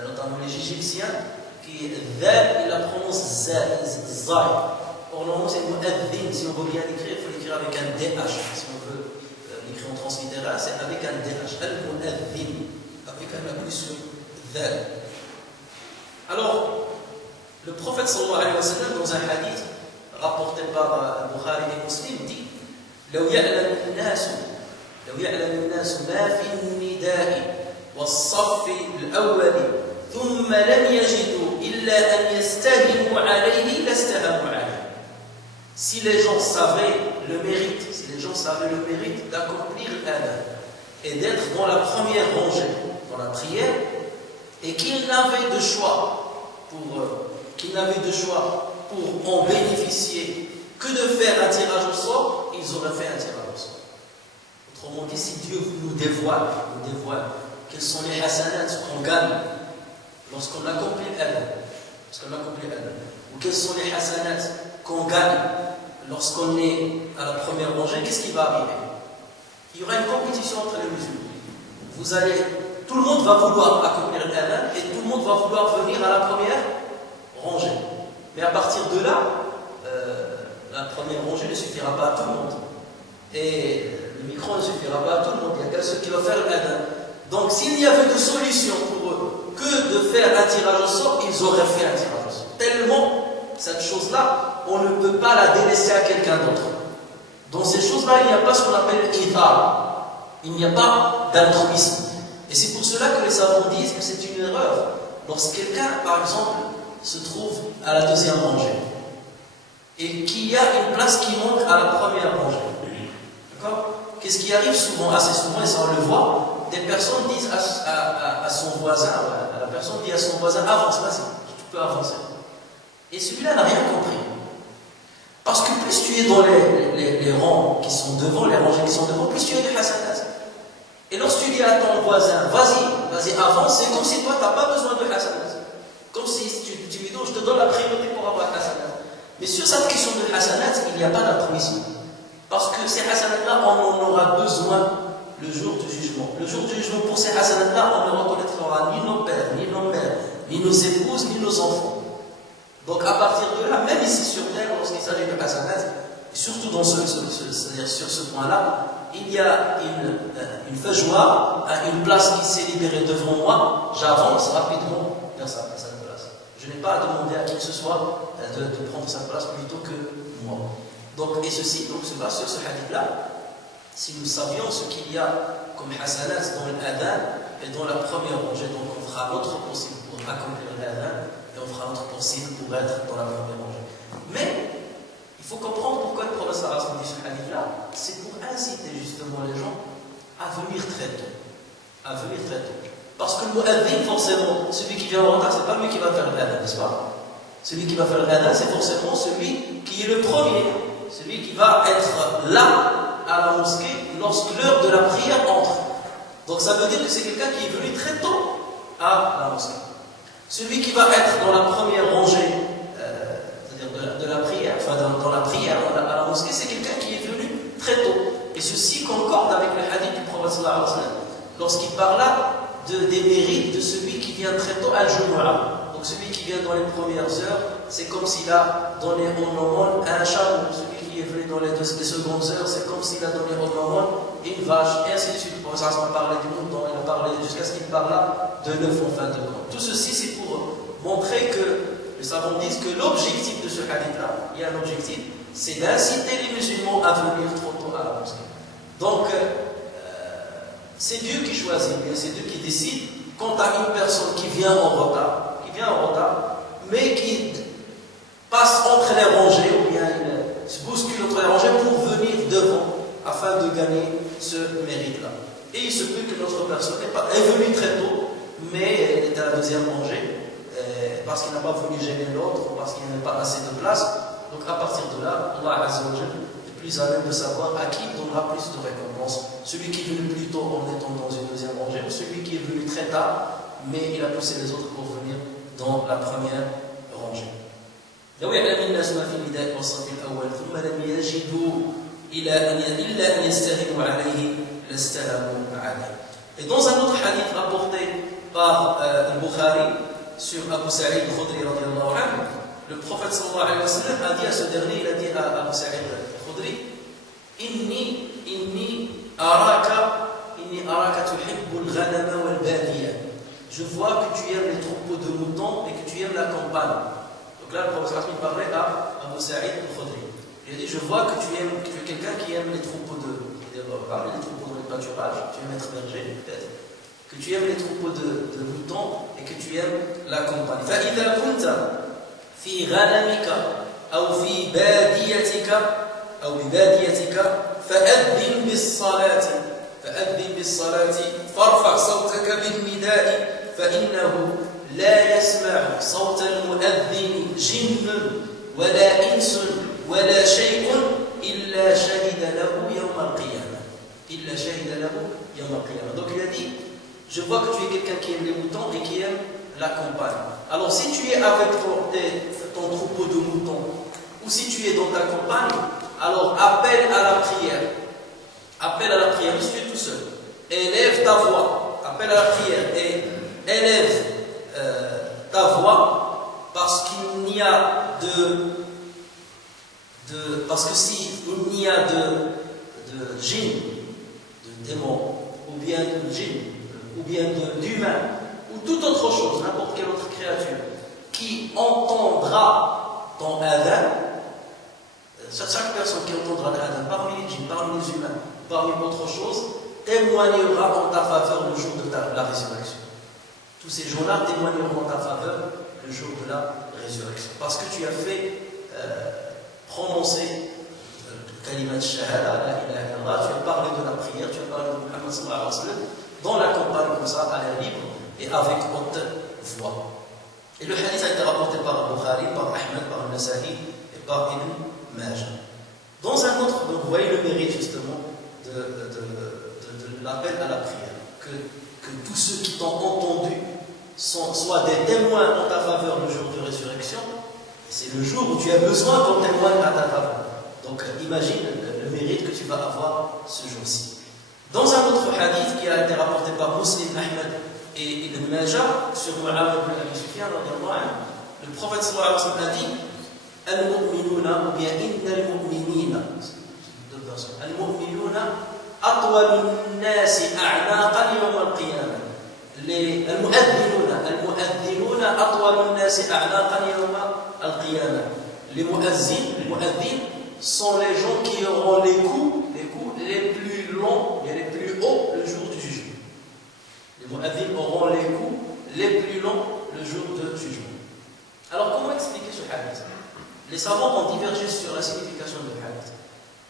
notamment les Égyptiens qui, il la prononce Zai. Or, normalement, c'est mu'adhin. Si on veut bien l'écrire, il faut l'écrire avec un DH. Si on veut l'écrire en translittéral, c'est avec un DH. Al-mu'adhin. Avec un appui sur Zal. Alors, le prophète sallallahu alayhi wa sallam, dans un hadith rapporté par Bukhari et Muslim, dit لو يعلم الناس ما في النداء والصف الأول ثم لم يجدوا إلا أن يستهموا عليه لاستهموا عليه. Si les gens savaient le mérite d'accomplir l'adhan et d'être dans la première rangée, dans la prière, et qu'ils n'avaient de choix pour en bénéficier que de faire un tirage au sort, ils auraient fait un tirage au sort. Autrement dit, si Dieu nous dévoile quels sont les hasanats qu'on gagne lorsqu'on accomplit l'adhan, ou quels sont les hasanats qu'on gagne lorsqu'on est à la première rangée, qu'est-ce qui va arriver? Il y aura une compétition entre les musulmans. Tout le monde va vouloir accomplir l'adhan et tout le monde va vouloir venir à la première rangée. Mais à partir de là, la première rangée ne suffira pas à tout le monde. Et le micro ne suffira pas à tout le monde. Il y a quelqu'un qui va faire l'adhan. Donc s'il y avait de solution pour eux que de faire un tirage au sort, ils auraient fait un tirage au sort. Tellement, cette chose-là, on ne peut pas la délaisser à quelqu'un d'autre. Dans ces choses-là, il n'y a pas ce qu'on appelle ithar. Il n'y a pas d'altruisme. Et c'est pour cela que les savants disent que c'est une erreur. Lorsque quelqu'un, par exemple, se trouve à la deuxième rangée et qu'il y a une place qui manque à la première rangée. D'accord? Qu'est-ce qui arrive souvent, assez souvent, et ça on le voit, des personnes disent à son voisin, la personne dit à son voisin, avance, vas-y, tu peux avancer. Et celui-là n'a rien compris. Parce que plus tu es dans les rangs qui sont devant, les rangées qui sont devant, plus tu as des hasanat. Et lorsque tu dis à ton voisin, vas-y, avance, c'est comme si toi, tu n'as pas besoin de hasanat. Comme si plutôt je te donne la priorité pour avoir hasanat. Mais sur cette question de hasanat, il n'y a pas d'altruisme. Parce que ces hasanat-là, on en aura besoin le jour du jugement. Le jour du jugement, pour ces hasanat-là, on ne reconnaîtra ni nos pères, ni nos mères, ni nos épouses, ni nos enfants. Donc à partir de là, même ici sur terre, lorsqu'il s'agit de hasanat, et surtout dans c'est-à-dire sur ce point-là, il y a une fajwa, une place qui s'est libérée devant moi, j'avance rapidement vers cette place. Je n'ai pas à demander à qui que ce soit de prendre sa place plutôt que moi. Donc, et ceci donc, se base sur ce hadith-là. Si nous savions ce qu'il y a comme hasanat dans l'adhan et dans la première rangée, donc on fera notre possible pour accomplir l'adhan et on fera notre possible pour être dans la première rangée. Mais il faut comprendre pourquoi le prophète dit ce hadith-là. C'est pour inciter justement les gens à venir très tôt. À venir très tôt. Parce que le mu'adhin, forcément, celui qui vient en retard, c'est pas lui qui va faire l'adhan, n'est-ce pas? Celui qui va faire l'adhan, c'est forcément celui qui est le premier. Celui qui va être là à la mosquée lorsque l'heure de la prière entre. Donc ça veut dire que c'est quelqu'un qui est venu très tôt à la mosquée. Celui qui va être dans la première rangée, c'est-à-dire de la prière, enfin dans la prière à la mosquée, c'est quelqu'un qui est venu très tôt. Et ceci concorde avec le hadith du prophète sallallahu alayhi wa sallam, lorsqu'il parla des mérites de celui qui vient très tôt à Jumu'ah. Donc celui qui vient dans les premières heures, c'est comme s'il a donné au aumône un chameau. Celui qui est venu dans les secondes heures, c'est comme s'il a donné au aumône une vache, et ainsi de suite. Le prophète a parlé du mouton, il a parlé jusqu'à ce qu'il parla de l'œuf en fin de compte. Tout ceci, c'est pour montrer que les savants disent que l'objectif de ce hadith-là, il y a un objectif, c'est d'inciter les musulmans à venir trop tôt à la mosquée. Donc, c'est Dieu qui choisit, c'est Dieu qui décide quant à une personne qui vient en retard, mais qui passe entre les rangées, ou bien il se bouscule entre les rangées pour venir devant, afin de gagner ce mérite-là. Et il se peut que notre personne est venue très tôt, mais elle est à la deuxième rangée, parce qu'il n'a pas voulu gêner l'autre, ou parce qu'il n'y avait pas assez de place. Donc à partir de là, Allah Azza wa Jalla est plus à même de savoir à qui il donnera plus de récompense. Celui qui est venu plus tôt en étant dans une deuxième rangée, ou celui qui est venu très tard, mais il a poussé les autres pour venir dans la première rangée. لو يعلم الناس ما في النداء والصف الأول ثم لم يجدوا إلا أن يستهموا عليه لاستهموا عليه. Et dans un autre hadith rapporté par Al-Bukhari sur Abu Sa'id al-Khudri radiyallahu anhu, le prophète sallallahu alayhi wa sallam a dit à ce dernier, il a dit à Abu Sa'id al-Khudri, Inni araka tuhibbu al-ghanama wal-badiya. Je vois que tu aimes les troupeaux de moutons et que tu aimes la campagne. Donc là, le prophète parlait à Abu Sa'id al-Khudri. Il a dit, je vois que tu es quelqu'un qui aime les troupeaux les troupeaux dans les pâturages, tu aimes être berger, peut-être. Que tu aimes les troupeaux de moutons et que tu aimes la campagne. فَإِذَا كُنْتَ فِي غَنَمِكَ أَوْ فِي بَادِيَتِكَ أَوْ بِبَادِيَتِكَ فَأَذِّنْ بِالصَّلَاةِ فَارْفَعْ صَوْتَكَ بِالنِّدَاءِ فَإِنَّهُ لا يسمع صوت المؤذن جن ولا إنس ولا شيء إلا شهد له يوم القيامة. Donc il a dit, je vois que tu es quelqu'un qui aime les moutons et qui aime la campagne. Alors si tu es avec ton troupeau de moutons, ou si tu es dans ta campagne, alors appelle à la prière. Appelle à la prière, si tu es tout seul. Élève ta voix. Appelle à la prière et élève ta voix, parce qu'il n'y a parce que si il n'y a de djinn, de démons, ou bien de djinn, ou bien d'humains, ou toute autre chose, n'importe quelle autre créature, qui entendra ton adhan, chaque personne qui entendra l'adhan, parmi les djinns, parmi les humains, parmi autre chose, témoignera en ta faveur le jour de la résurrection. Tous ces gens-là témoigneront en ta faveur le jour de la résurrection. Parce que tu as fait prononcer le kalimat shahada, la ilaha illallah, tu as parlé de la prière, tu as parlé de Muhammad sallallahu alayhi wa sallam, dans la campagne comme ça, à l'air libre et avec haute voix. Et le hadith a été rapporté par Bukhari, par Ahmed, par Nasa'i et par Ibn Majah. Dans un autre, donc vous voyez le mérite justement de l'appel à la prière. Que tous ceux qui t'ont entendu soient des témoins en ta faveur le jour de résurrection. C'est le jour où tu as besoin qu'on témoigne à ta faveur. Donc imagine le mérite que tu vas avoir ce jour-ci. Dans un autre hadith qui a été rapporté par Muslim, Ahmed et Ibn Majah sur Mu'awiyah ibn Abi Sufyan, le prophète sallallahu alayhi wa sallam a dit Al-mu'minuna ou bien inna al-mu'minina, deux personnes, Al-mu'minuna atwalu nasi a'naqan yawm al-qiyamah. المؤذنون أطول الناس أعناقا يوم القيامة. Les mu'adhdhin sont les gens qui auront les coups les plus longs et les plus hauts le jour du jugement. Les mu'adhdhin auront les coups les plus longs le jour du jugement. Alors comment expliquer ce hadith? Les savants ont divergé sur la signification du hadith.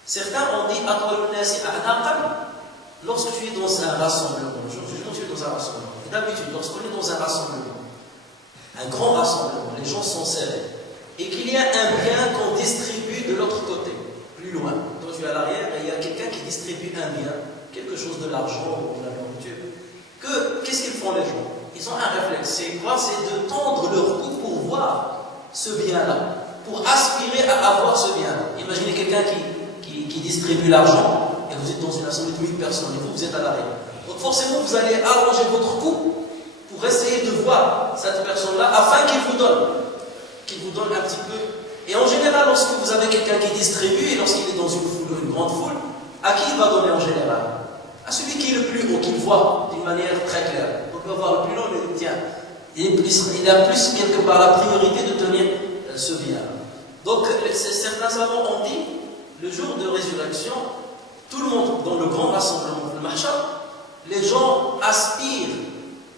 Certains ont dit أطول الناس أعناقا lorsque tu es dans un rassemblement. Le jour du jugement, tu es dans un rassemblement. D'habitude, lorsqu'on est dans un rassemblement, un grand rassemblement, les gens sont serrés, et qu'il y a un bien qu'on distribue de l'autre côté, plus loin. Toi, tu es à l'arrière, et il y a quelqu'un qui distribue un bien, quelque chose de l'argent ou de la nourriture. Qu'est-ce qu'ils font les gens? Ils ont un réflexe, c'est quoi? C'est de tendre leur cou pour voir ce bien-là, pour aspirer à avoir ce bien-là. Imaginez quelqu'un qui distribue l'argent, et vous êtes dans une assemblée de 1000 personnes, et vous êtes à l'arrière. Donc forcément, vous allez allonger votre cou pour essayer de voir cette personne-là afin qu'il vous donne un petit peu. Et en général, lorsque vous avez quelqu'un qui distribue et lorsqu'il est dans une foule, une grande foule, à qui il va donner en général? À celui qui est le plus haut, qu'il voit d'une manière très claire. Donc il va voir le plus long, il dit tiens, il a plus quelque part la priorité de tenir ce bien. Donc certains savants ont dit, le jour de résurrection, tout le monde dans le grand rassemblement, le mahshar, les gens aspirent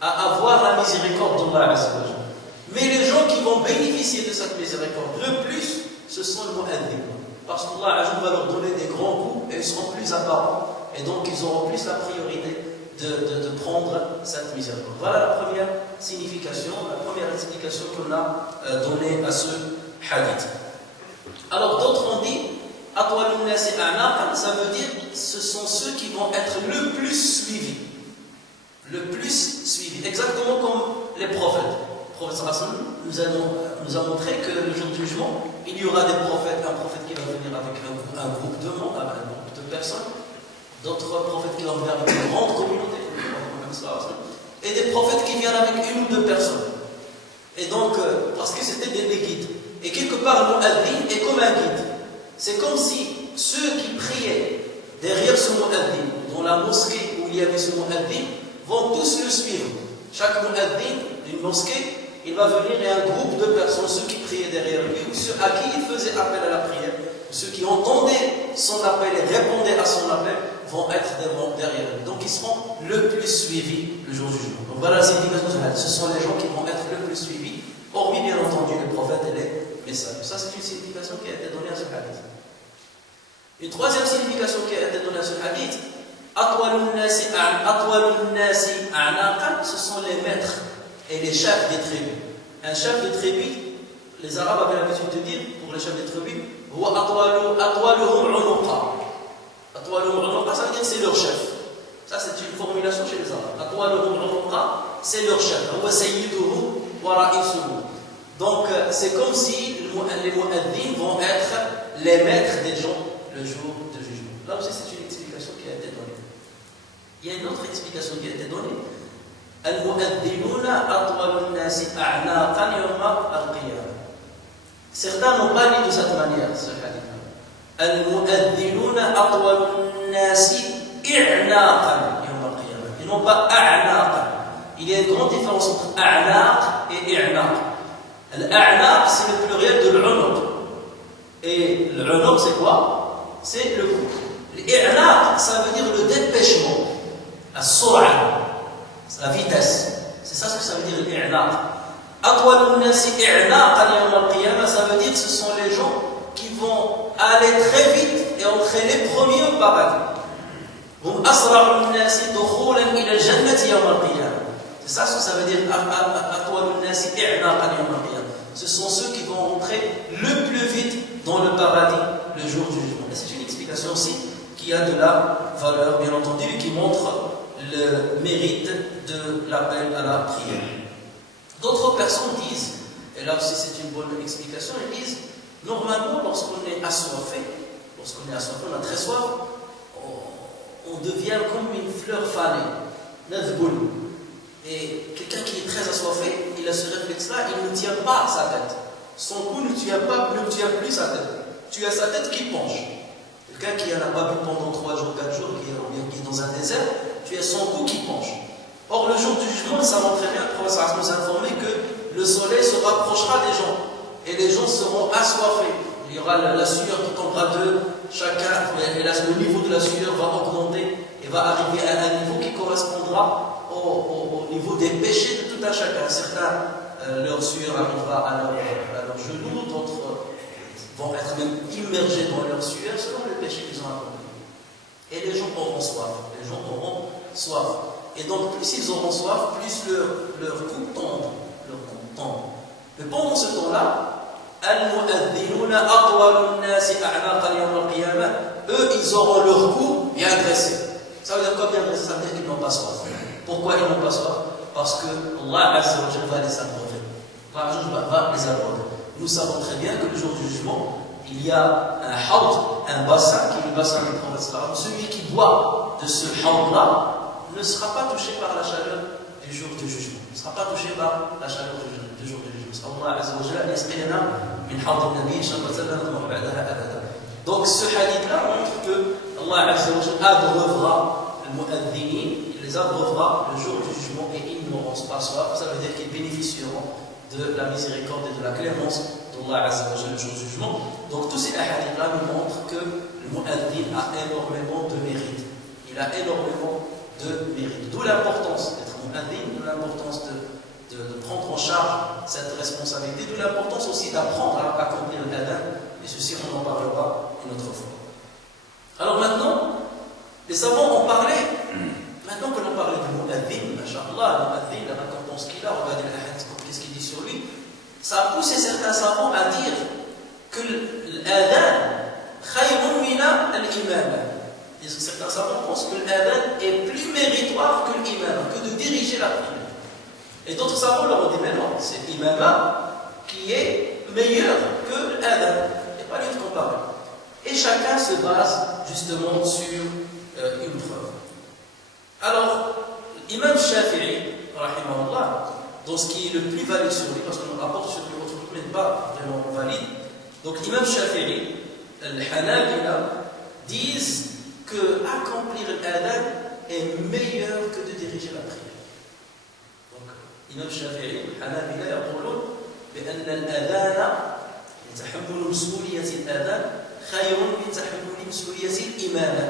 à avoir la miséricorde d'Allah. Mais les gens qui vont bénéficier de cette miséricorde le plus, ce sont les mu'adhdhin. Parce qu'Allah va leur donner des grands coups et ils seront plus apparents. Et donc ils auront plus la priorité de prendre cette miséricorde. Voilà la première signification, la première explication qu'on a donnée à ce hadith. Alors d'autres ont dit Atwalun nasi a'naqan, ça veut dire ce sont ceux qui vont être le plus suivis. Le plus suivis. Exactement comme les prophètes. Le prophète nous a montré que le jour du jugement, il y aura des prophètes, un prophète qui va venir avec un groupe de monde, un groupe de personnes, d'autres prophètes qui vont venir avec une grande communauté, et des prophètes qui viennent avec une ou deux personnes. Et donc, parce que c'était des guides. Et quelque part, le mu'adhdhin est comme un guide. C'est comme si ceux qui priaient derrière ce mu'adhdhin, dans la mosquée où il y avait ce mu'adhdhin, vont tous le suivre. Chaque mu'adhdhin d'une mosquée, il va venir et un groupe de personnes, ceux qui priaient derrière lui, ou ceux à qui il faisait appel à la prière, ceux qui entendaient son appel et répondaient à son appel, vont être derrière lui. Donc ils seront le plus suivis le jour du jugement. Donc voilà la signification de ce hadith. Ce sont les gens qui vont être le plus suivis, hormis bien entendu les prophètes et les messages. Ça c'est une signification qui a été donnée à ce hadith. Une troisième signification qui a été donnée à ce hadith, Atwalun nasi a'naqan, ce sont les maîtres et les chefs des tribus. Un chef de tribu, les Arabes avaient l'habitude de dire, pour les chefs des tribus, Atwaluhum unuqa. Atwaluhum unuqa, ça veut dire c'est leur chef. Ça c'est une formulation chez les Arabes. Atwaluhum unuqa, c'est leur chef. Donc c'est comme si les mu'adhdhin vont être les maîtres des gens le jour de jugement. Là aussi c'est une explication qui a été donnée. Il y a une autre explication qui a été donnée. Al-mu'adhdhinuna atwalun nasi a'naqan yawma al-qiyamah. Certains n'ont pas lu de cette manière ce hadith. Al-mu'adhdhinuna atwalun nasi i'naqan yawma al-qiyamah. Ils n'ont pas a'naqan. Il y a une grande différence entre a'naq et i'naq. Al-a'naq c'est le pluriel de l'unuq. Et l'unuq c'est quoi? C'est le cou. L'i'naq ça veut dire le dépêchement. As-sur'a. La vitesse. C'est ça ce que ça veut dire l'i'naq. Atwalun nasi i'naqan yawm al-qiyamah, ça veut dire que ce sont les gens qui vont aller très vite et entrer les premiers au paradis. Hum asra'un nasi dukhulan ila al-jannati yawm al-qiyamah. C'est ça ce que ça veut dire Atwalun nasi i'naqan yawm al-qiyamah. Ce sont ceux qui vont entrer le plus vite dans le paradis le jour du jugement. Et c'est une explication aussi qui a de la valeur, bien entendu, et qui montre le mérite de l'appel à la prière. D'autres personnes disent, et là aussi c'est une bonne explication, ils disent, normalement lorsqu'on est assoiffé, on a très soif, on devient comme une fleur fanée, nadboul. Et quelqu'un qui est très assoiffé, il a ce réflexe-là, il ne tient pas sa tête. Son cou ne tient plus sa tête. Tu as sa tête qui penche. Quelqu'un qui n'en a pas bu pendant 3 jours, 4 jours, qui est dans un désert, tu as son cou qui penche. Or, le jour du jugement, ça montre très bien, le professeur nous a informé que le soleil se rapprochera des gens. Et les gens seront assoiffés. Il y aura la sueur qui tombera d'eux, chacun, et là, le niveau de la sueur va augmenter et va arriver à un niveau qui correspondra au niveau des péchés de tout un chacun. Certains, leur sueur arrivera à leurs genoux, d'autres vont être même immergés dans leur sueur selon les péchés qu'ils ont accomplis. Et les gens auront soif. Et donc, plus ils auront soif, plus leur cou tombe. Mais pendant ce temps-là, eux, ils auront leur cou bien dressé. Ça veut dire quoi bien dressé? Ça veut dire qu'ils n'ont pas soif. Pourquoi ils n'ont pas soif? Parce que Allah Azza wa Jalla va les abreuver. Va les abreuver. Nous savons très bien que le jour du jugement, il y a un bassin qui est le bassin du prophète. Celui qui boit de ce haut-là ne sera pas touché par la chaleur du jour du jugement. Ne sera pas touché par la chaleur du jour du jugement. Allah Azza wa Jalla yasqina min hawd an-nabi sallallahu alayhi wa sallam ba'daha abada. Donc ce hadith-là montre que Allah Azza wa Jalla abreuvera le mu'adhdhinin, il les abreuvera le jour du jugement et ils n'auront pas soif. Ça veut dire qu'ils bénéficieront de la miséricorde et de la clémence d'Allah Azza wa Jalla le jour du jugement. Donc tous ces hadiths-là nous montrent que le mu'adhdhin a énormément de mérite. Il a énormément de mérite. D'où l'importance d'être mu'adhdhin, d'où l'importance de prendre en charge cette responsabilité, d'où l'importance aussi d'apprendre à accomplir l'adhan, et ceci on en parlera une autre fois. Alors maintenant, les savants ont parlé, maintenant que l'on parlait du mu'adhdhin, masha'Allah, le mu'adhdhin, la récompense qu'il a, regardez le hadith, qu'est-ce qu'il dit sur lui, ça a poussé certains savants à dire que l'adhan khayrun mina al-imama. Certains savants pensent que l'adhan est plus méritoire que l'imama, que de diriger la prière. Et d'autres savants leur ont dit, mais non, c'est l'imama qui est meilleur que l'adhan. Il n'y a pas lieu de comparer. Et chacun se base justement sur une preuve. Alors, l'imam Shafi'i, rahimahullah, dans ce qui est le plus valide sur lui, parce qu'on rapporte sur lui autre truc n'est pas vraiment valide, donc l'imam Shafi'i, al-Hanabila, disent que accomplir l'adhan est meilleur que de diriger la prière. الإمام الشافعي والحنابلة يقولون بأن الأذان تحمل مسؤولية الأذان خير من تحمل مسؤولية الإمامة.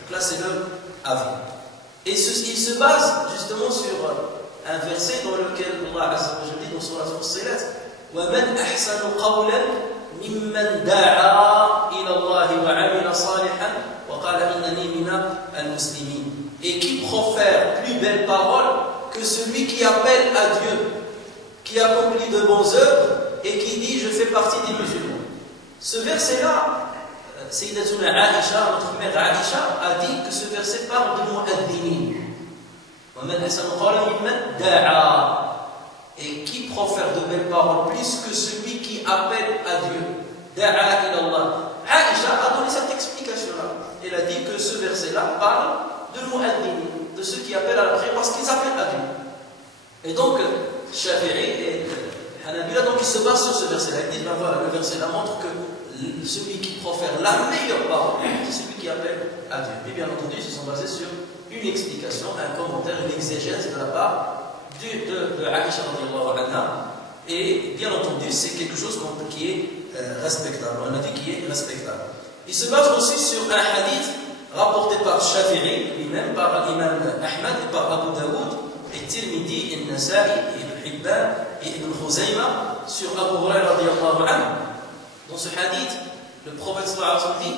Donc là c'est leur avis. Et il se base justement sur un verset dans lequel Allah Azza wa Jalla dit dans Surah Fussilat وَمَنْ أَحْسَنُ قَوْلًا مِمَّنْ دَعَا إِلَى اللَّهِ وَعَمِلَ صَالِحًا وَقَالَ إِنَّنِي مِنَ الْمُسْلِمِينَ. Et qui profère plus belle parole que celui qui appelle à Dieu, qui accomplit de bonnes œuvres et qui dit je fais partie des musulmans. Ce verset-là, Sayyidatuna Aïcha, notre mère Aïcha, a dit que ce verset parle de mu'adhdhinin. Et qui profère de belles paroles plus que celui qui appelle à Dieu. Da'a ilallah. Aïcha a donné cette explication-là. Elle a dit que ce verset-là parle de mu'adhdhinin, de ceux qui appellent à la prière parce qu'ils appellent à Dieu. Et donc, Shafi'i et Hanabila, donc ils se basent sur ce verset-là. Ils disent, ben voilà, le verset-là montre que celui qui profère la meilleure parole, c'est celui qui appelle à Dieu. Et bien entendu, ils se sont basés sur une explication, un commentaire, une exégèse de la part de Aïcha radhiyallahu anha. Et bien entendu, c'est quelque chose qui est respectable. On a dit qui est respectable. Ils se basent aussi sur un hadith rapporté par Shafi'i, lui-même, par l'imam Ahmad et par Abu Daoud, et Tirmidhi, et Nasa'i, et Ibn Hibban, et Ibn Khuzayma, sur Abu Hurairah radiyallahu anhu. Dans ce hadith, le prophète sallallahu alayhi wa sallam dit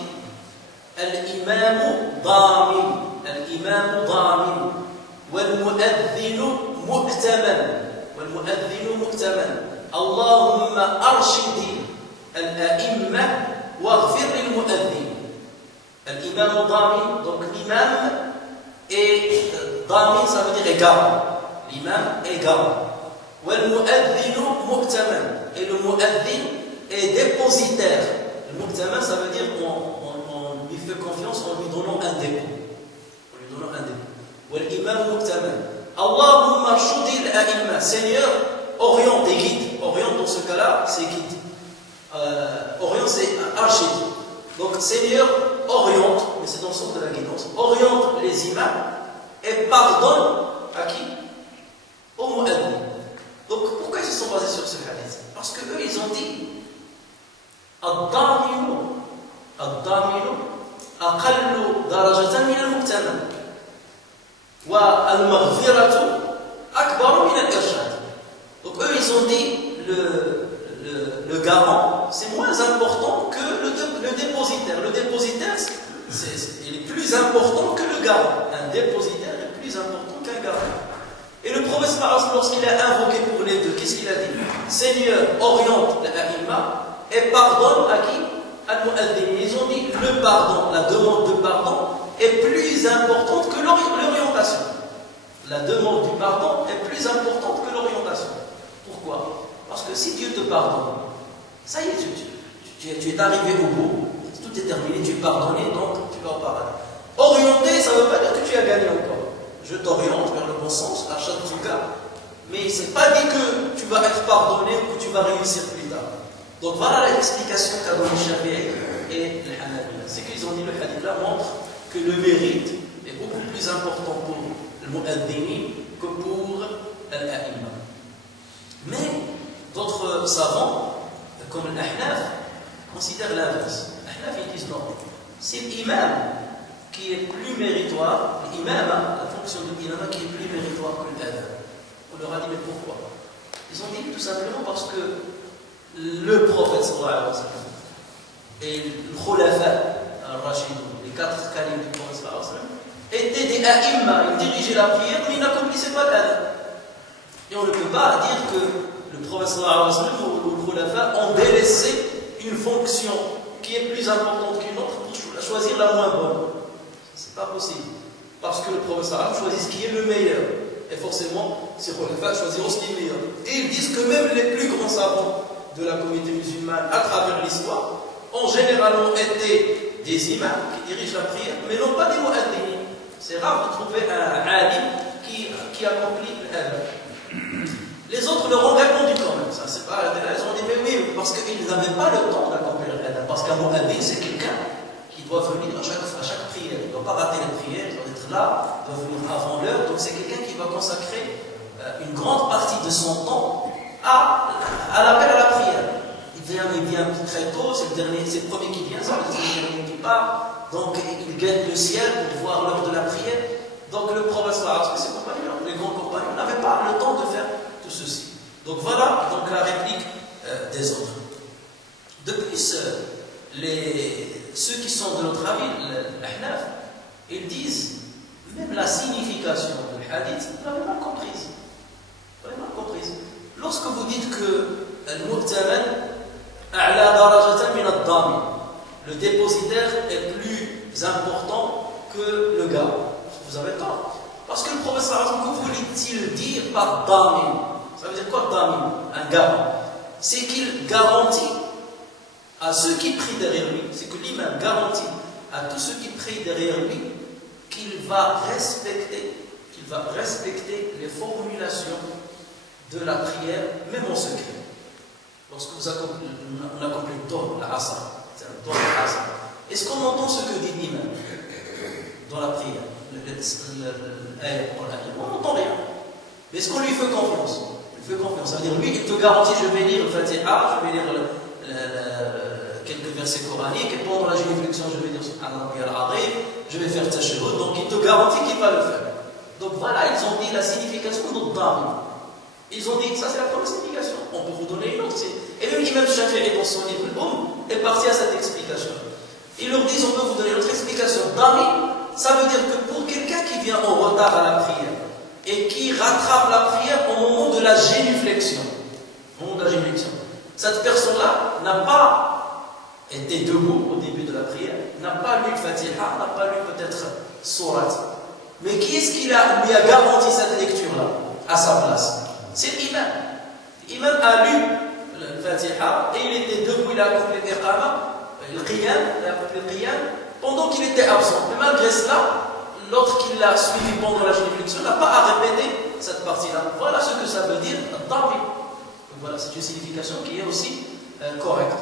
Al-imamu dhamin, al-imamu dhamin, wal-mu'adhdhinu mu'taman, wal-mu'adhdhinu mu'taman. Allahumma arshidi al-a'imma waghfir lil-mu'adhdhin. L'imam Dhamin, donc l'imam est Dhamin, ça veut dire est garant. L'imam est garant. وَالْمُؤَذِّنُ مُؤْتَمَنْ. Et le mu'adhin est dépositaire. Le mu'taman, ça veut dire qu'on lui fait confiance en lui donnant un dépôt. وَالْإِمَامُ مُؤْتَمَنْ. Allahumma shudil a'imma. Seigneur, oriente et guide. Oriente dans ce cas-là, c'est guide. Oriente, c'est archide. Donc, Seigneur, oriente, mais c'est dans le sens de la guidance, oriente les imams et pardonne à qui? Au mu'adhin. Donc, pourquoi ils se sont basés sur ce hadith? Parce qu'eux, ils ont dit Ad-daminu aqallu darajatan min al-mu'taman wa al-maghfiratu akbaru min al-irshad. Donc, eux, ils ont dit le garant, c'est moins important que le dépositaire. Le dépositaire, il est plus important que le garant. Un dépositaire est plus important qu'un garant. Et le prophète, lorsqu'il a invoqué pour les deux, qu'est-ce qu'il a dit? Seigneur, oriente l'a'imma et pardonne à qui? Al-mu'adhin. Ils ont dit le pardon, la demande de pardon est plus importante que l'orientation. La demande du pardon est plus importante que l'orientation. Pourquoi? Parce que si Dieu te pardonne, ça y est, tu es arrivé au bout, tout est terminé, tu es pardonné, donc tu vas au paradis. Orienter, ça ne veut pas dire que tu as gagné encore. Je t'oriente vers le bon sens, à chaque cas, mais ce n'est pas dit que tu vas être pardonné ou que tu vas réussir plus tard. Donc voilà l'explication qu'a donné Shafi'i et les Hanabila. C'est qu'ils ont dit, le hadith là montre que le mérite est beaucoup plus important pour le mu'adhini que pour l'a'imma. Mais d'autres savants, comme l'Ahnaf, considèrent l'inverse. L'Ahnaf, ils disent non. C'est l'imam qui est plus méritoire, l'imam, la fonction de l'imam qui est plus méritoire que l'adhan. On leur a dit, mais pourquoi? Ils ont dit tout simplement parce que le prophète sallallahu alayhi wa sallam et le khulafa al-rashidun, les 4 califes du prophète sallallahu alayhi wa sallam, étaient des a'imma, ils dirigeaient la prière, mais ils n'accomplissaient pas l'adhan. Et on ne peut pas dire que le prophète sallallahu alayhi wa sallam ou le khulafa ont délaissé une fonction qui est plus importante qu'une autre pour choisir la moins bonne. C'est pas possible. Parce que le prophète sallallahu alayhi wa sallam choisit ce qui est le meilleur. Et forcément, ces khulafas choisiront ce qui est meilleur. Et ils disent que même les plus grands savants de la communauté musulmane à travers l'histoire ont généralement été des imams qui dirigent la prière, mais non pas des mu'adhinin. C'est rare de trouver un alim qui accomplit l'adhan. Les autres leur ont répondu quand même. Ça, c'est pas, ils ont dit, mais oui, parce qu'ils n'avaient pas le temps d'accomplir l'adhan. Parce qu'un mu'adhin, c'est quelqu'un qui doit venir à chaque prière. Il ne doit pas rater les prières, il doit être là, il doit venir avant l'heure. Donc c'est quelqu'un qui va consacrer une grande partie de son temps à l'appel à la prière. Il vient très tôt, c'est le premier qui vient, c'est le dernier qui part. Donc il guette le ciel pour voir l'heure de la prière. Donc le prophète sallallahu alayhi wa sallam, ses compagnons, les grands compagnons, n'avaient pas le temps de faire tout ceci. Donc voilà donc la réplique des autres. De plus, ceux qui sont de notre avis, l'Ahnaf, ils disent même la signification du hadith, vous l'avez mal comprise. Vous l'avez mal comprise. Lorsque vous dites que al-mu'taman a'la darajatan min ad-damin, le dépositaire est plus important que le gars, vous avez tort. Parce que le prophète sallallahu alayhi wa sallam, que voulait-il dire par damin? Ça veut dire quoi damin? Un garant. C'est qu'il garantit à ceux qui prient derrière lui, c'est que l'imam garantit à tous ceux qui prient derrière lui qu'il va respecter les formulations de la prière, même en secret. Lorsque on accomplit le don, la asr, c'est un don de asr. Est-ce qu'on entend ce que dit l'imam dans la prière? On n'entend rien. Mais est-ce qu'on lui fait confiance? Il fait confiance. Ça veut dire, lui, il te garantit, je vais lire le Fatiha, je vais lire quelques versets coraniques, et pendant la généflexion, je vais dire je vais faire tashahhud, donc il te garantit qu'il va le faire. Donc voilà, ils ont dit la signification de Dami. Ils ont dit, ça c'est la première signification, on peut vous donner une autre. Et même l'imam Shafi'i dans son livre, est parti à cette explication. Ils leur disent, on peut vous donner une autre explication. Dami, ça veut dire que pour quelqu'un qui vient en retard à la prière, et qui rattrape la prière au moment de la génuflexion, cette personne-là n'a pas été debout au début de la prière, n'a pas lu le Fatiha, n'a pas lu peut-être Surat. Mais qui est-ce qui lui a garanti cette lecture-là à sa place? C'est l'imam. l'imam a lu le Fatiha et il était debout, il a accompli l'iqama, le qiyam, pendant qu'il était absent. Mais malgré cela, l'autre qui l'a suivi pendant la génuflexion n'a pas à répéter cette partie-là. Voilà ce que ça veut dire, al-tabi. Voilà, c'est une signification qui est aussi correcte.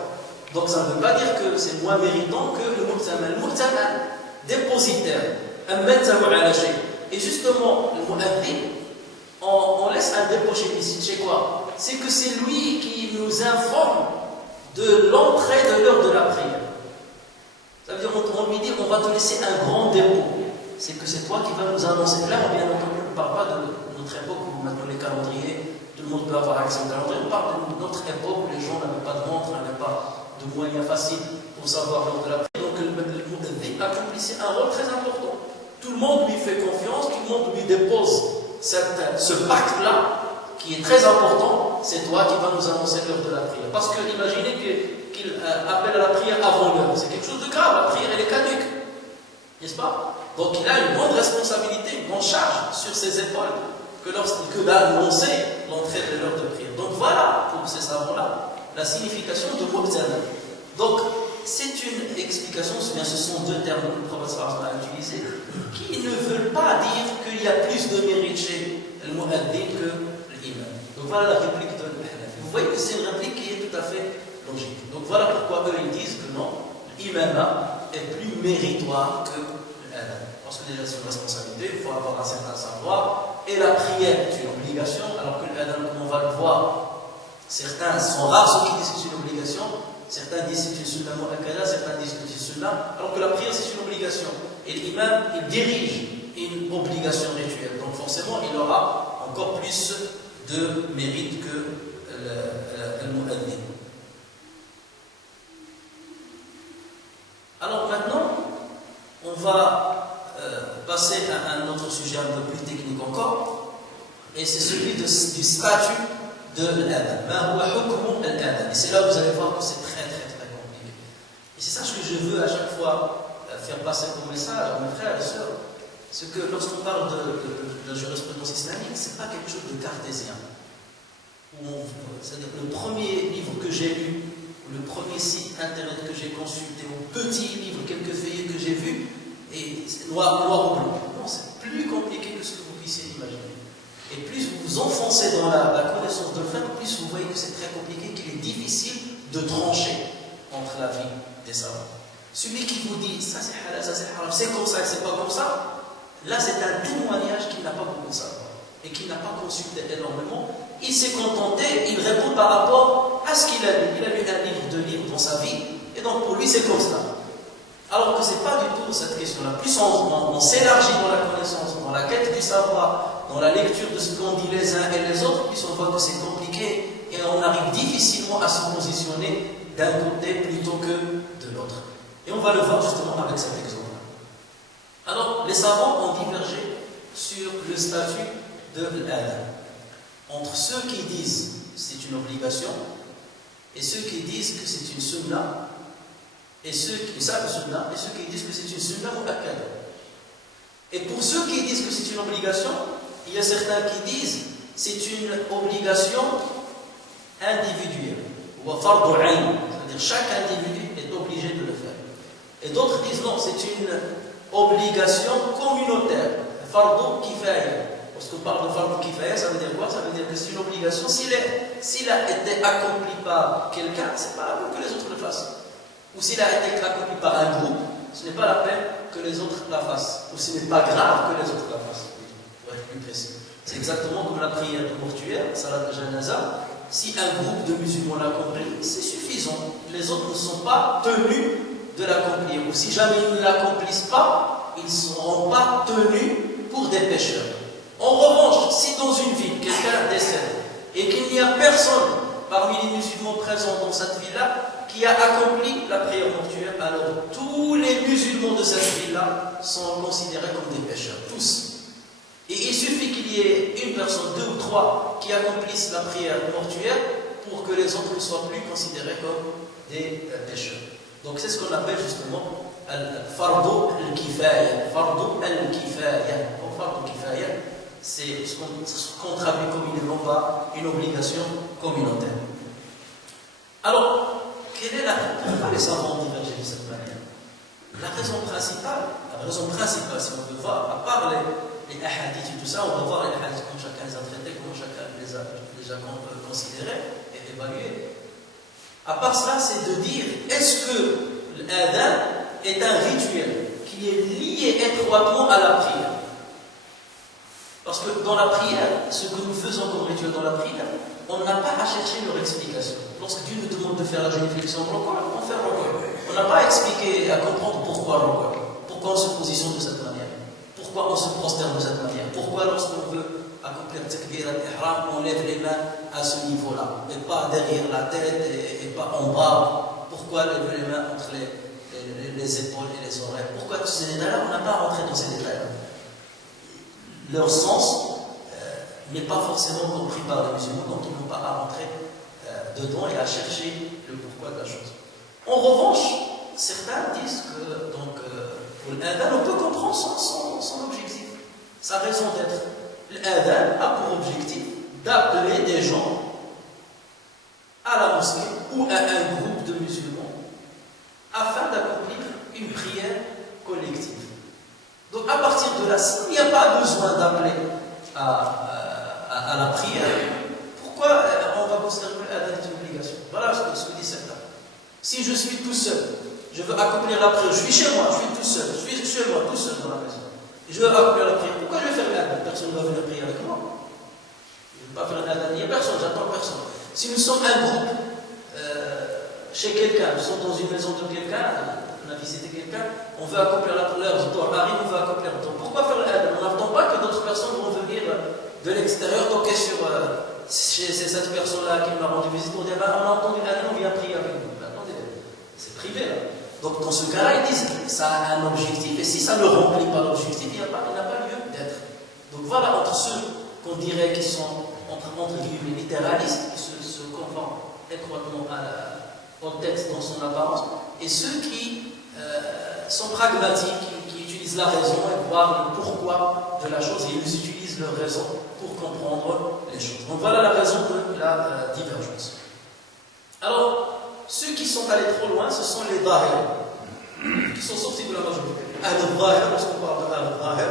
Donc ça ne veut pas dire que c'est moins méritant que le mu'taman. Le mu'taman, dépositaire, et justement, le mu'adhin, on laisse un dépôt chez quoi? C'est que c'est lui qui nous informe de l'entrée de l'heure de la prière. Ça veut dire on lui dit on va te laisser un grand dépôt. C'est que c'est toi qui vas nous annoncer. Là, bien entendu, on ne parle pas de notre époque où maintenant les calendriers, tout le monde peut avoir accès au calendrier. On parle de notre époque où les gens n'avaient pas de montre, n'avaient pas de moyens faciles pour savoir l'heure de la prière. Donc le mu'adhin accomplissait un rôle très important. Tout le monde lui fait confiance, tout le monde lui dépose ce pacte-là qui est très important. C'est toi qui vas nous annoncer l'heure de la prière. Parce que imaginez qu'il appelle à la prière avant l'heure. C'est quelque chose de grave. La prière, elle est caduque. N'est-ce pas? Donc il a une grande responsabilité, une grande charge sur ses épaules que d'annoncer l'entrée de l'heure de prière. Donc voilà, pour ces savants-là, la signification de mu'taman. Donc c'est une explication, bien ce sont deux termes que le professeur a utilisés, qui ne veulent pas dire qu'il y a plus de mérite chez le mu'adhin que l'imam. Donc voilà la réplique de l'Hanafi. Vous voyez que c'est une réplique qui est tout à fait logique. Donc voilà pourquoi eux ils disent que non, l'imama est plus méritoire que l'adhan. Parce que déjà c'est une responsabilité, il faut avoir un certain savoir, et la prière est une obligation, alors que l'adhan, comme on va le voir, certains sont rares ceux qui disent que c'est une obligation, certains disent que c'est une sunna mu'akkada, certains disent que c'est une sunna, alors que la prière c'est une obligation. Et l'imam, il dirige une obligation rituelle, donc forcément il aura encore plus de mérite que le mu'adhin. Alors maintenant, on va passer à un autre sujet un peu plus technique encore, et c'est celui du statut de l'adhan. Et c'est là où vous allez voir que c'est très compliqué. Et c'est ça ce que je veux à chaque fois faire passer comme message à mes frères et sœurs. C'est que lorsqu'on parle de la jurisprudence islamique, ce n'est pas quelque chose de cartésien. C'est-à-dire le premier livre que j'ai lu, le premier site internet que j'ai consulté, ou petit livre, quelques feuillets que j'ai vus, et noir ou blanc. Non, c'est plus compliqué que ce que vous puissiez imaginer. Et plus vous vous enfoncez dans la connaissance de fait, plus vous voyez que c'est très compliqué, qu'il est difficile de trancher entre la vie des savants. Celui qui vous dit ça c'est halal, ça c'est haram, c'est comme ça et c'est pas comme ça, là c'est un témoignage qu'il n'a pas beaucoup de savoir et qu'il n'a pas consulté énormément. Il s'est contenté, il répond par rapport à ce qu'il a lu. Il a lu un livre, deux livres dans sa vie, et donc pour lui c'est comme ça. Alors que ce n'est pas du tout cette question-là. Plus on s'élargit dans la connaissance, dans la quête du savoir, dans la lecture de ce qu'ont dit les uns et les autres, plus on voit que c'est compliqué et on arrive difficilement à se positionner d'un côté plutôt que de l'autre. Et on va le voir justement avec cet exemple. Alors, les savants ont divergé sur le statut de l'adhan. Entre ceux qui disent que c'est une obligation et ceux qui disent que c'est une sunna, et ceux qui disent que c'est une sunna mu'akkada. Et pour ceux qui disent que c'est une obligation, il y a certains qui disent que c'est une obligation individuelle, ou fardu ayn, c'est-à-dire chaque individu est obligé de le faire. Et d'autres disent non, c'est une obligation communautaire, fardu kifaya. Lorsqu'on parle de fardu kifaya, ça veut dire quoi? Ça veut dire que c'est une obligation, s'il a été accompli par quelqu'un, c'est pas la peine que les autres le fassent. Ou s'il a été accompli par un groupe, ce n'est pas la peine que les autres la fassent. Ou ce n'est pas grave que les autres la fassent. Pour être plus précis. C'est exactement comme la prière de mortuaire, salat al-janaza. Si un groupe de musulmans l'accomplit, c'est suffisant. Les autres ne sont pas tenus de l'accomplir. Ou si jamais ils ne l'accomplissent pas, ils ne seront pas tenus pour des pécheurs. En revanche, si dans une ville, quelqu'un décède et qu'il n'y a personne parmi les musulmans présents dans cette ville-là qui a accompli la prière mortuaire, alors tous les musulmans de cette ville-là sont considérés comme des pécheurs, tous. Et il suffit qu'il y ait une personne, deux ou trois, qui accomplissent la prière mortuaire pour que les autres ne soient plus considérés comme des pécheurs. Donc c'est ce qu'on appelle justement al-fardu al-kifaya. Fardu al-kifaya. Fardu al-kifaya, c'est ce qu'on traduit communément par une obligation communautaire. Alors, pourquoi les savants ont divergé de cette manière? La raison principale, si on veut voir, à part les hadiths et tout ça, on va voir les hadiths comment chacun les a traités, comment chacun les a déjà considérés et évalués. À part cela, c'est de dire, est-ce que l'adhan est un rituel qui est lié étroitement à la prière? Parce que dans la prière, ce que nous faisons comme rituel dans la prière, on n'a pas à chercher leur explication. Lorsque Dieu nous demande de faire la génuflexion, on fait rokou'a. On n'a pas à expliquer, à comprendre pourquoi rokou'a. Pourquoi on se positionne de cette manière. Pourquoi on se prosterne de cette manière. Pourquoi lorsqu'on veut accomplir le takbir al-ihram, on lève les mains à ce niveau-là, et pas derrière la tête et pas en bas. Pourquoi lever les mains entre les épaules et les oreilles? Pourquoi tous ces détails-là? On n'a pas à rentrer dans ces détails-là. Leur sens n'est pas forcément compris par les musulmans, donc ils n'ont pas à rentrer dedans et à chercher le pourquoi de la chose. En revanche, certains disent que pour l'adhan, on peut comprendre son objectif, sa raison d'être. L'adhan a pour objectif d'appeler des gens à la mosquée ou à un groupe de musulmans afin d'accomplir une prière collective. Donc à partir de là, s'il n'y a pas besoin d'appeler à la prière, pourquoi on va considérer que l'adhan est une obligation? Voilà ce que dit certains. Si je suis tout seul, je veux accomplir la prière, je suis chez moi, je suis tout seul, je suis chez moi, tout seul dans la maison, et je veux accomplir la prière, pourquoi je vais faire l'adhan? Personne ne va venir prier avec moi. Je ne vais pas faire l'adhan, il n'y a personne, j'attends personne. Si nous sommes un groupe chez quelqu'un, nous sommes dans une maison de quelqu'un, on a visité quelqu'un, on veut accomplir la prière, on veut accomplir la prière. Pourquoi faire l'adhan? On n'attend pas que d'autres personnes vont venir de l'extérieur toquer chez cette personne-là qui m'a rendu visite pour dire on a entendu l'adhan, on vient prier avec nous. Attendez, c'est privé là. Donc dans ce cas-là, ils disent ça a un objectif, et si ça ne remplit pas l'objectif, il n'a pas lieu d'être. Donc voilà, entre ceux qu'on dirait qui sont entre guillemets littéralistes, qui se conforment étroitement au texte dans son apparence, et ceux qui sont pragmatiques, qui utilisent la raison et voient le pourquoi de la chose, et ils utilisent leur raison pour comprendre les choses. Donc voilà la raison de la divergence. Alors, ceux qui sont allés trop loin, ce sont les Dhahir, qui sont sortis de la majorité. Al-Dhahir, lorsqu'on parle de Al-Dhahir,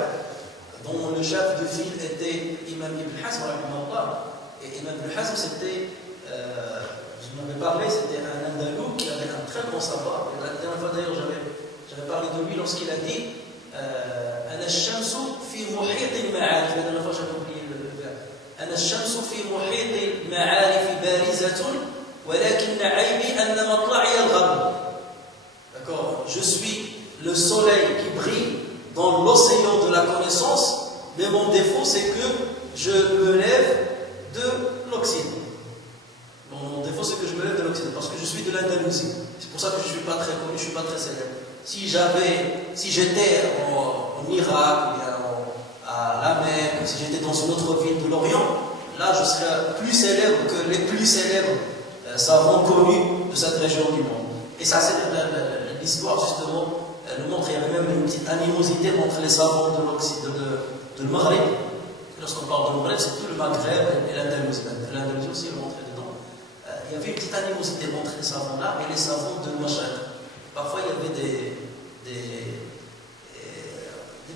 dont le chef de file était Imam Ibn Hazm, et Imam Ibn Hazm, c'était, je m'avais parlé, c'était un Andalou qui avait un très grand savoir. La dernière fois d'ailleurs, j'avais parlé de lui lorsqu'il a dit Ana ash-shamsu fi muhit al-ma'arif. La dernière fois, j'avais oublié le verbe. Ana ash-shamsu fi muhit al-ma'arif barizatun, walakin 'aybi anna matla'i al-gharb. D'accord, je suis le soleil qui brille dans l'océan de la connaissance, mais mon défaut c'est que je me lève de l'Occident. Mon défaut c'est que je me lève de l'Occident, parce que je suis de l'Andalousie. C'est pour ça que je ne suis pas très connu, je ne suis pas très célèbre. Si j'étais en Irak, ou bien à la Mecque, si j'étais dans une autre ville de l'Orient, là je serais plus célèbre que les plus célèbres savants connus de cette région du monde. Et ça c'est l'histoire justement le montre. Il y avait même une petite animosité entre les savants de l'Occident, de Maghreb. Lorsqu'on parle de Maghreb, c'est tout le Maghreb et l'Andalousie. L'Andalousie aussi est montrée dedans. Il y avait une petite animosité entre les savants là et les savants de Mashhad. Parfois il y avait des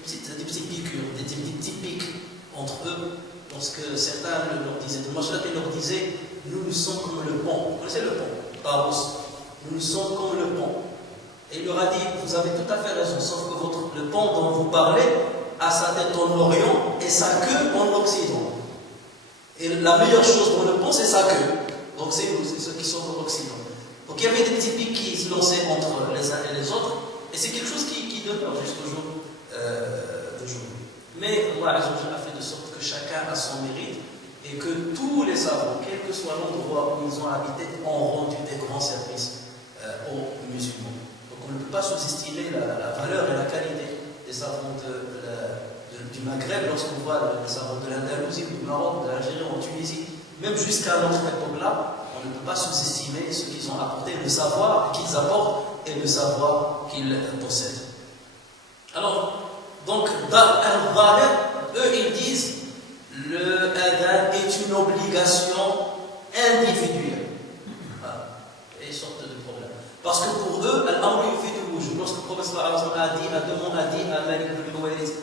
petites piqûres, des petits pics entre eux. Lorsque certains leur disaient de Mashhad, ils leur disaient nous sommes comme le pont. Vous connaissez le pont? Taros. Nous sommes comme le pont. Et il leur a dit, vous avez tout à fait raison, sauf que le pont dont vous parlez a sa tête en Orient et sa queue en Occident. Et la meilleure chose pour le pont, c'est sa queue. Donc c'est nous, c'est ceux qui sont en Occident. Donc il y avait des petits pics qui se lançaient entre les uns et les autres, et c'est quelque chose qui demeure jusqu'au jour d'aujourd'hui. Mais Allah a fait de sorte que chacun a son mérite, et que tous les savants, quel que soit l'endroit où ils ont habité, ont rendu des grands services aux musulmans. On ne peut pas sous-estimer la valeur et la qualité des savants du Maghreb lorsqu'on voit les savants de l'Andalousie, du Maroc, de l'Algérie, en Tunisie. Même jusqu'à notre époque-là, on ne peut pas sous-estimer ce qu'ils ont apporté, le savoir qu'ils apportent et le savoir qu'ils possèdent. Alors, donc, Al-Dhahir, eux, ils disent le adhan est une obligation indispensable a dit à Malik ibn Huwayrith,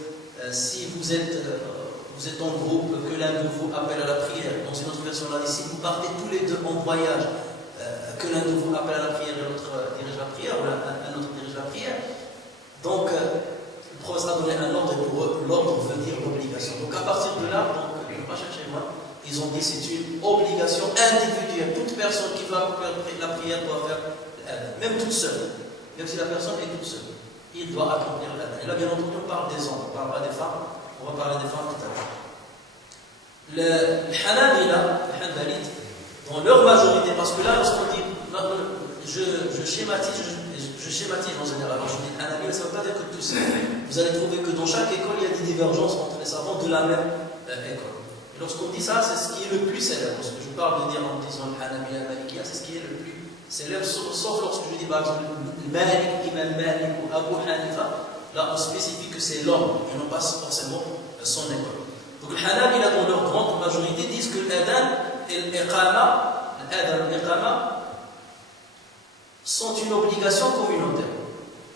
si vous êtes en groupe, que l'un de vous appelle à la prière. Dans une autre version, on a dit, si vous partez tous les deux en voyage, que l'un de vous appelle à la prière et l'autre dirige la prière, ou un autre dirige la prière. Donc, le prophète a donné un ordre, et pour eux, l'ordre veut dire l'obligation. Donc, à partir de là, donc, je ne vais pas chercher moi, ils ont dit que c'est une obligation individuelle. Toute personne qui va faire la prière doit faire, même toute seule, même si la personne est toute seule, il doit accomplir l'adhan. Et là, bien entendu, on parle des hommes, on ne parle pas des femmes, on va parler des femmes tout à l'heure. Le Hanabila, les Hanbalites, dans leur majorité, parce que là, lorsqu'on dit, je schématise en général, alors je dis Hanabila, ça ne veut pas dire que tous. Vous allez trouver que dans chaque école, il y a des divergences entre les savants de la même école. Et lorsqu'on dit ça, c'est ce qui est le plus célèbre. Lorsque je parle de dire en disant le Hanabila, le Malikiya, c'est ce qui est le plus célèbre, sauf lorsque je dis par exemple Malik, Imam Malik ou Abu Hanifa, là on spécifie que c'est l'homme et non pas forcément son école. Donc le Hanabila, dans leur grande majorité, disent que l'adhan et l'iqama sont une obligation communautaire.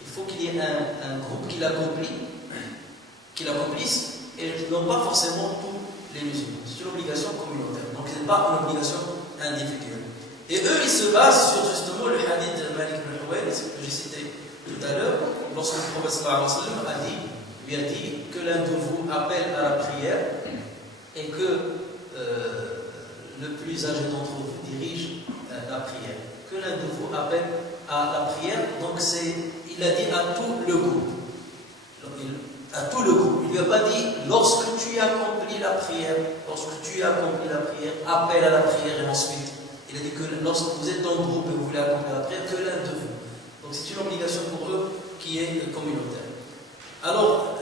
Il faut qu'il y ait un groupe qui l'accomplisse, et non pas forcément tous les musulmans. C'est une obligation communautaire, donc ce n'est pas une obligation individuelle. Et eux, ils se basent sur justement le hadith de Malik ibn Huwayrith que j'ai cité tout à l'heure, lorsque le prophète sallallahu alayhi wa sallam lui a dit que l'un de vous appelle à la prière et que le plus âgé d'entre vous dirige la prière. Que l'un de vous appelle à la prière, donc il a dit à tout le groupe. À tout le groupe. Il ne lui a pas dit lorsque tu accomplis la prière, appelle à la prière et ensuite. Il a dit que lorsque vous êtes dans le groupe et vous voulez accomplir la prière, que l'un de vous. Donc c'est une obligation pour eux qui est communautaire. Alors,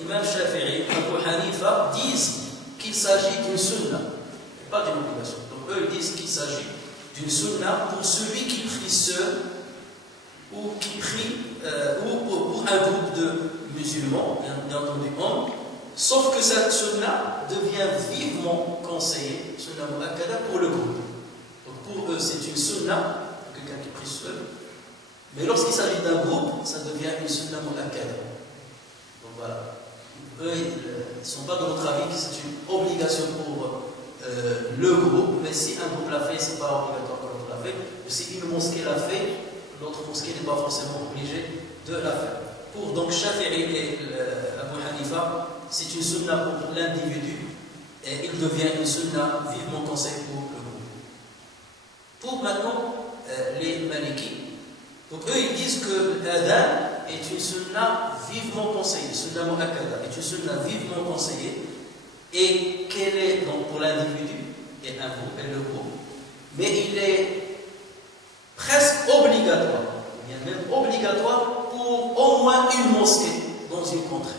Imam Shafi'i, Abu Hanifa disent qu'il s'agit d'une sunna, et pas d'une obligation. Donc eux ils disent qu'il s'agit d'une sunna pour celui qui prie seul ou qui prie ou pour un groupe de musulmans, bien entendu hommes, sauf que cette sunna devient vivement conseillée, sunna mu'akkada, pour le groupe. Donc pour eux c'est une sunna, quelqu'un qui prie seul, mais lorsqu'il s'agit d'un groupe, ça devient une sunna mu'akkada. Donc voilà. Eux, ils ne sont pas de notre avis que c'est une obligation pour le groupe, mais si un groupe l'a fait, ce n'est pas obligatoire que l'autre l'a fait. Si une mosquée l'a fait, l'autre mosquée n'est pas forcément obligée de la faire. Pour donc Shafi'i et Abu Hanifa, c'est une sunna pour l'individu et il devient une sunna vivement conseillée pour le groupe. Pour maintenant les Malikis, donc eux ils disent que l'adhan est une sunna vivement conseillée, sunna mu'akkada est une sunna vivement conseillée, et qu'elle est donc pour l'individu et un groupe et le groupe, mais il est presque obligatoire, ou bien même obligatoire pour au moins une mosquée dans une contrée.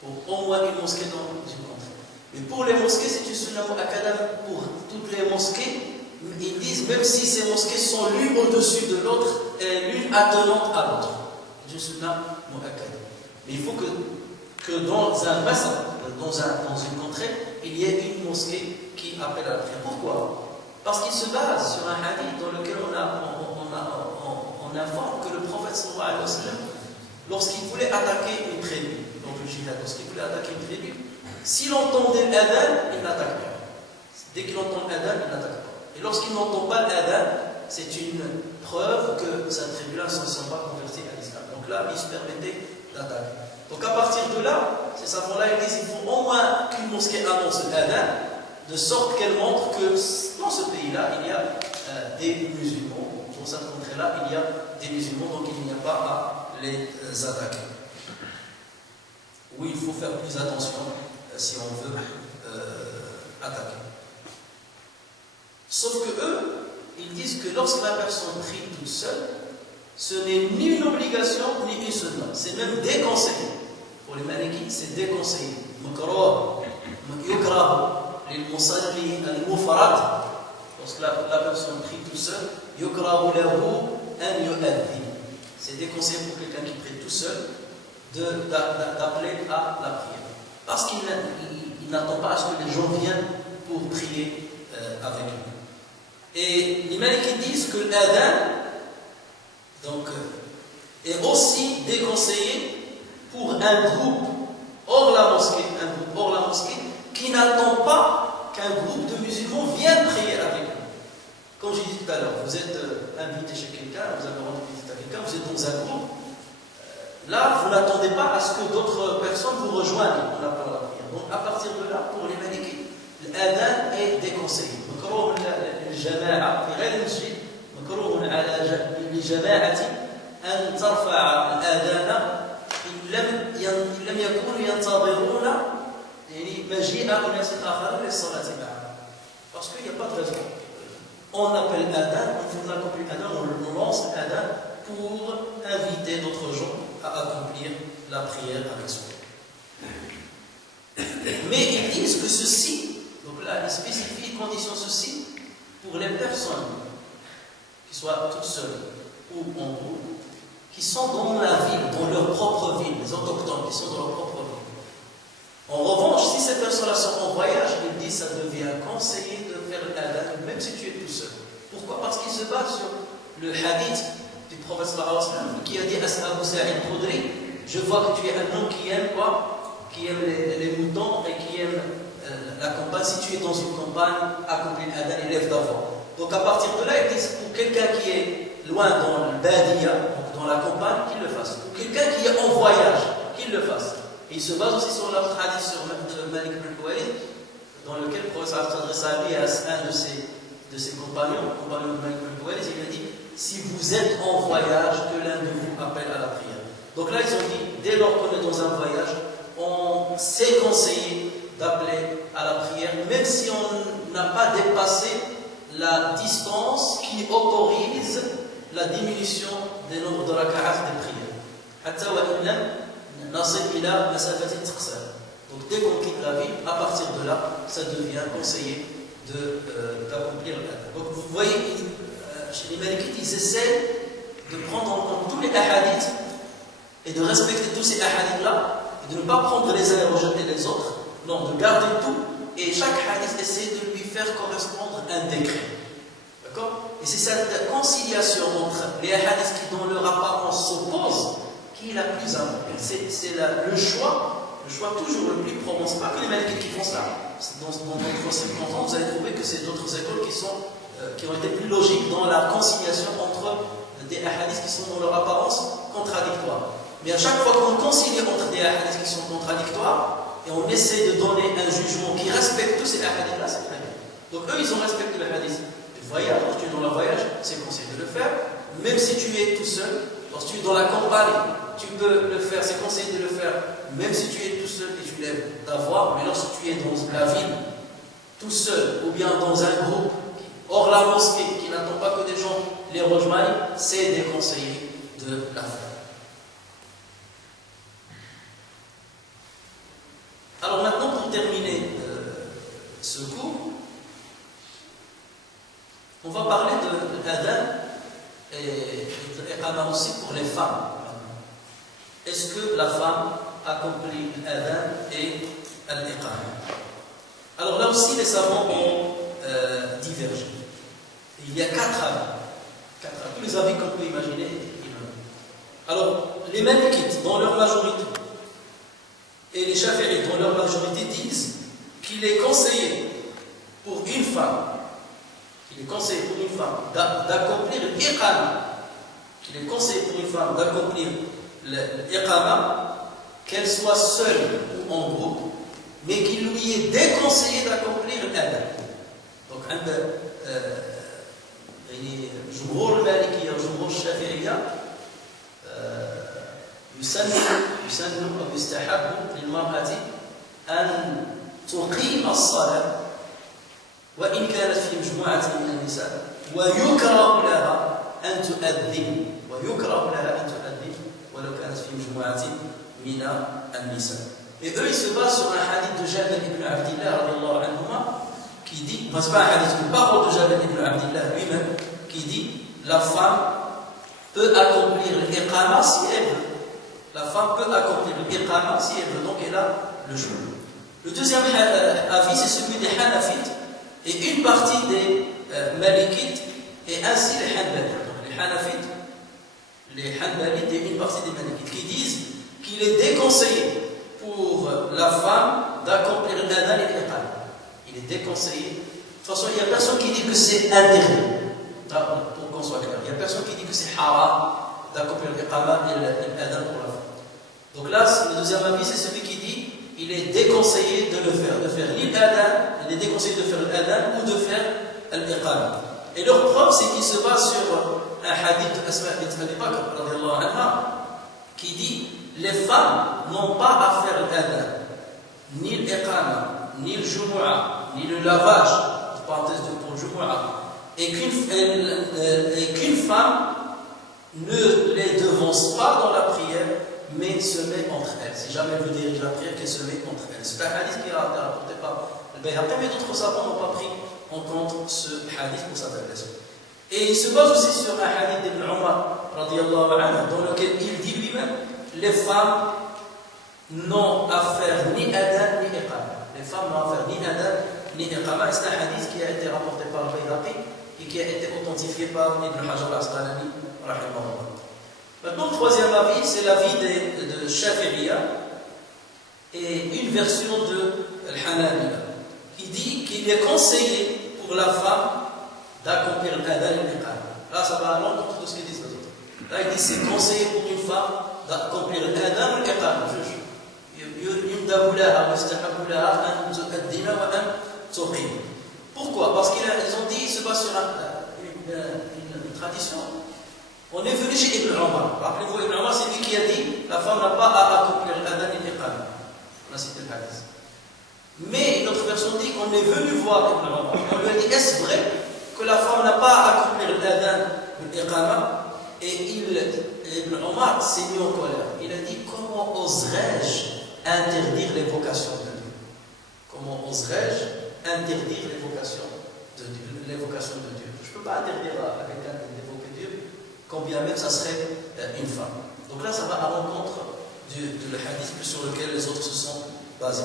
Pour au moins une mosquée dans une contrée. Mais pour les mosquées, c'est une sunna mu'akkada pour toutes les mosquées. Ils disent même si ces mosquées sont l'une au-dessus de l'autre et l'une attenante à l'autre. C'est une sunna mu'akkada. Mais il faut que dans un bassin, dans une contrée, il y ait une mosquée qui appelle à la prière. Pourquoi? Parce qu'il se base sur un hadith dans lequel on informe que le prophète sallallahu alayhi wa sallam, lorsqu'il voulait attaquer une tribu, donc le jihad, lorsqu'il voulait attaquer une tribu, s'il entendait l'adhan, il n'attaque pas. Dès qu'il entend l'adhan, il n'attaque pas. Et lorsqu'il n'entend pas l'adhan, c'est une preuve que sa tribu-là ne se sont pas convertis à l'islam. Donc là, il se permettait d'attaquer. Donc à partir de là, ces savants-là, ils disent qu'il faut au moins qu'une mosquée annonce l'adhan, de sorte qu'elle montre que dans ce pays-là, il y a des musulmans. Dans cette contrée-là, il y a des musulmans, donc il n'y a pas à les attaquer. Oui, il faut faire plus attention si on veut attaquer. Sauf que eux, ils disent que lorsque la personne prie toute seule, ce n'est ni une obligation ni une sunna. C'est même déconseillé. Pour les Malikis, c'est déconseillé. Makruh, yukrah, lil musalli al-mufarad. Lorsque la personne prie tout seul, yukrahu lahu an yu'adhdhi. C'est déconseillé pour quelqu'un qui prie tout seul d'appeler à la prière. Parce qu'il n'attend pas à ce que les gens viennent pour prier avec lui. Et les Malikis disent que l'adhan, donc est aussi déconseillé pour un groupe hors la mosquée, qui n'attend pas qu'un groupe de musulmans vienne prier avec lui. Comme j'ai dit tout à l'heure, vous êtes invité chez quelqu'un, vous avez rendu visite à quelqu'un, vous êtes dans un groupe. Là, vous n'attendez pas à ce que d'autres personnes vous rejoignent en appelant la prière. Donc, à partir de là, pour les malikites, l'adhan est déconseillé. مكروه للجماعة في غير المسجد مكروه للجماعة أن ترفع الآذان إن لم يكونوا ينتظرون يعني مجيء أناس آخرين للصلاة معهم. Parce qu'il n'y a pas de raison. On appelle adhan, on accomplit adhan, on lance adhan pour inviter d'autres gens à accomplir la prière avec soi. Mais ils disent que ceci, donc là, il spécifie, condition ceci, pour les personnes qui soient toutes seules ou en groupe, qui sont dans la ville, dans leur propre ville, les autochtones qui sont dans leur propre ville. En revanche, si ces personnes-là sont en voyage, ils disent que ça devient conseillé de faire l'adhan, même si tu es tout seul. Pourquoi? Parce qu'ils se basent sur le hadith du prophète sallallahu alayhi wa sallam qui a dit à Abu Sa'id al-Khudri, je vois que tu es un homme qui aime quoi? Qui aime les moutons et qui aime la campagne. Si tu es dans une campagne, accomplis l'adhan et lève ta voix. Donc à partir de là, ils disent pour quelqu'un qui est loin dans le Badiya, donc dans la campagne, qu'il le fasse. Pour quelqu'un qui est en voyage, qu'il le fasse. Et il se base aussi sur l'autre hadith sur Malik ibn Khuwaylid, dans lequel le professeur s'adresse à lui, à un de ses compagnons, de Malik ibn Khuwaylid, il a dit si vous êtes en voyage, que l'un de vous appelle à la prière. Donc là, ils ont dit dès lors qu'on est dans un voyage, on s'est conseillé d'appeler à la prière, même si on n'a pas dépassé la distance qui autorise la diminution des nombres de raka'at des prières. Donc dès qu'on quitte la ville, à partir de là, ça devient conseillé d'accomplir l'adhan. Donc vous voyez, chez les Malikites, ils essaient de prendre en compte tous les hadiths et de respecter tous ces hadiths-là, et de ne pas prendre les uns et rejeter les autres, non, de garder tout, et chaque hadith essaie de lui faire correspondre un décret. D'accord? Et c'est cette conciliation entre les hadiths qui, dans leur apparence, s'opposent, qui est la plus importante. C'est le choix toujours le plus probant. Ce n'est pas que les Malikites qui font ça. Dans d'autres circonstances, vous allez trouver que c'est d'autres écoles qui ont été plus logiques dans la conciliation entre des hadiths qui sont dans leur apparence contradictoires. Mais à chaque fois qu'on concilie entre des hadiths qui sont contradictoires et on essaie de donner un jugement qui respecte tous ces hadiths-là, c'est très bien. Donc eux, ils ont respecté le hadith du voyage. Quand tu es dans le voyage, c'est conseillé de le faire. Même si tu es tout seul, lorsque tu es dans la campagne, tu peux le faire, c'est conseillé de le faire. Même si tu es tout seul et tu lèves ta voix, mais lorsque tu es dans la ville, tout seul, ou bien dans un groupe, hors la mosquée, qui n'attend pas que des gens les rejoignent, c'est déconseillé de la faire. Alors maintenant, pour terminer ce cours, on va parler de l'adhan et de l'iqama aussi pour les femmes. Est-ce que la femme accomplit l'adhan et l'iqama? Alors là aussi, les savants ont divergé. Il y a 4 avis. Tous les avis qu'on peut imaginer. Alors, les Malikites, dans leur majorité, et les Shafi'ites, dans leur majorité, disent qu'il est conseillé pour une femme, d'accomplir l'iqama, qu'il est conseillé pour une femme d'accomplir l'iqama, qu'elle soit seule ou en groupe, mais qu'il lui est déconseillé d'accomplir l'adhan. Donc, جمهور المالكية وجمهور الشافعية يسن أو يستحب للمرأة أن تقيم الصلاة وإن كانت في مجموعة من النساء ويكره لها أن تؤذن ولو كانت في مجموعة من النساء. Et eux, ils se basent sur un hadith de Jabir ibn Abdillah radiyallahu anhuma qui dit, c'est pas un hadith, une parole de Jabir ibn Abdillah lui-même qui dit la femme peut accomplir l'iqama si elle veut. La femme peut accomplir l'iqama si elle veut, donc elle a le choix. Le deuxième avis, c'est celui des Hanafites et une partie des Malikites et ainsi les Hanbalites. Donc les Hanafites, les Hanbalites et une partie des Malikites, qui disent qu'il est déconseillé pour la femme d'accomplir l'adhan et l'iqama. Il est déconseillé. De toute façon, il n'y a personne qui dit que c'est interdit. Pour qu'on soit clair, il n'y a personne qui dit que c'est haram d'accomplir l'iqama et l'adhan pour la femme. Donc là, le deuxième avis, c'est celui qui dit il est déconseillé de le faire, de faire ni l'adhan, il est déconseillé de faire l'adhan ou de faire l'iqama. Et leur preuve, c'est qu'il se base sur un hadith de Asma bint Abi Bakr radiyallahu anha qui dit les femmes n'ont pas à faire l'adhan, ni l'iqama, ni le jumu'ah, ni le lavage, parenthèse de pour le jumu'ah, et qu'une femme ne les devance pas dans la prière, mais se met entre elles. Si jamais elle veut diriger la prière, qu'elle se met entre elles. C'est un hadith qui est rapporté par le Bayhaqi, mais d'autres savants n'ont pas pris en compte ce hadith pour sa faiblesse. Et il se base aussi sur un hadith d'Ibn Umar, radiyallahu anhu, dans lequel il dit lui-même les femmes n'ont à faire ni adhan ni iqama. Les femmes n'ont à faire ni adhan ni iqama. C'est un hadith qui a été rapporté par le Bayhaqi et qui a été authentifié par Ibn Hajar al-Asqalani, rahimahullah. Maintenant, le troisième avis, c'est l'avis de Shafi'iyya et une version de Al-Hanabila qui dit qu'il est conseillé pour la femme d'accomplir l'adhan et l'iqama. Là, ça va à l'encontre de ce qu'ils disent les autres. Là, il dit c'est conseillé pour une femme d'accomplir l'adhan et l'iqama. Pourquoi? Parce qu'ils ont dit, il se base sur une tradition. On est venu chez Ibn Umar. Rappelez-vous, Ibn Umar, c'est lui qui a dit la femme n'a pas à accomplir l'adhan et l'iqama. On a cité le hadith. Mais une autre version dit qu'on est venu voir Ibn Umar. On lui a dit est-ce vrai que la femme n'a pas à accomplir l'adhan et l'iqama? Et Ibn Umar s'est mis en colère. Il a dit comment oserais-je interdire l'évocation de Dieu? Comment oserais-je interdire l'évocation de Dieu? Je ne peux pas interdire à quelqu'un d'évoquer Dieu, combien même ça serait une femme. Donc là, ça va à l'encontre de le hadith sur lequel les autres se sont basés.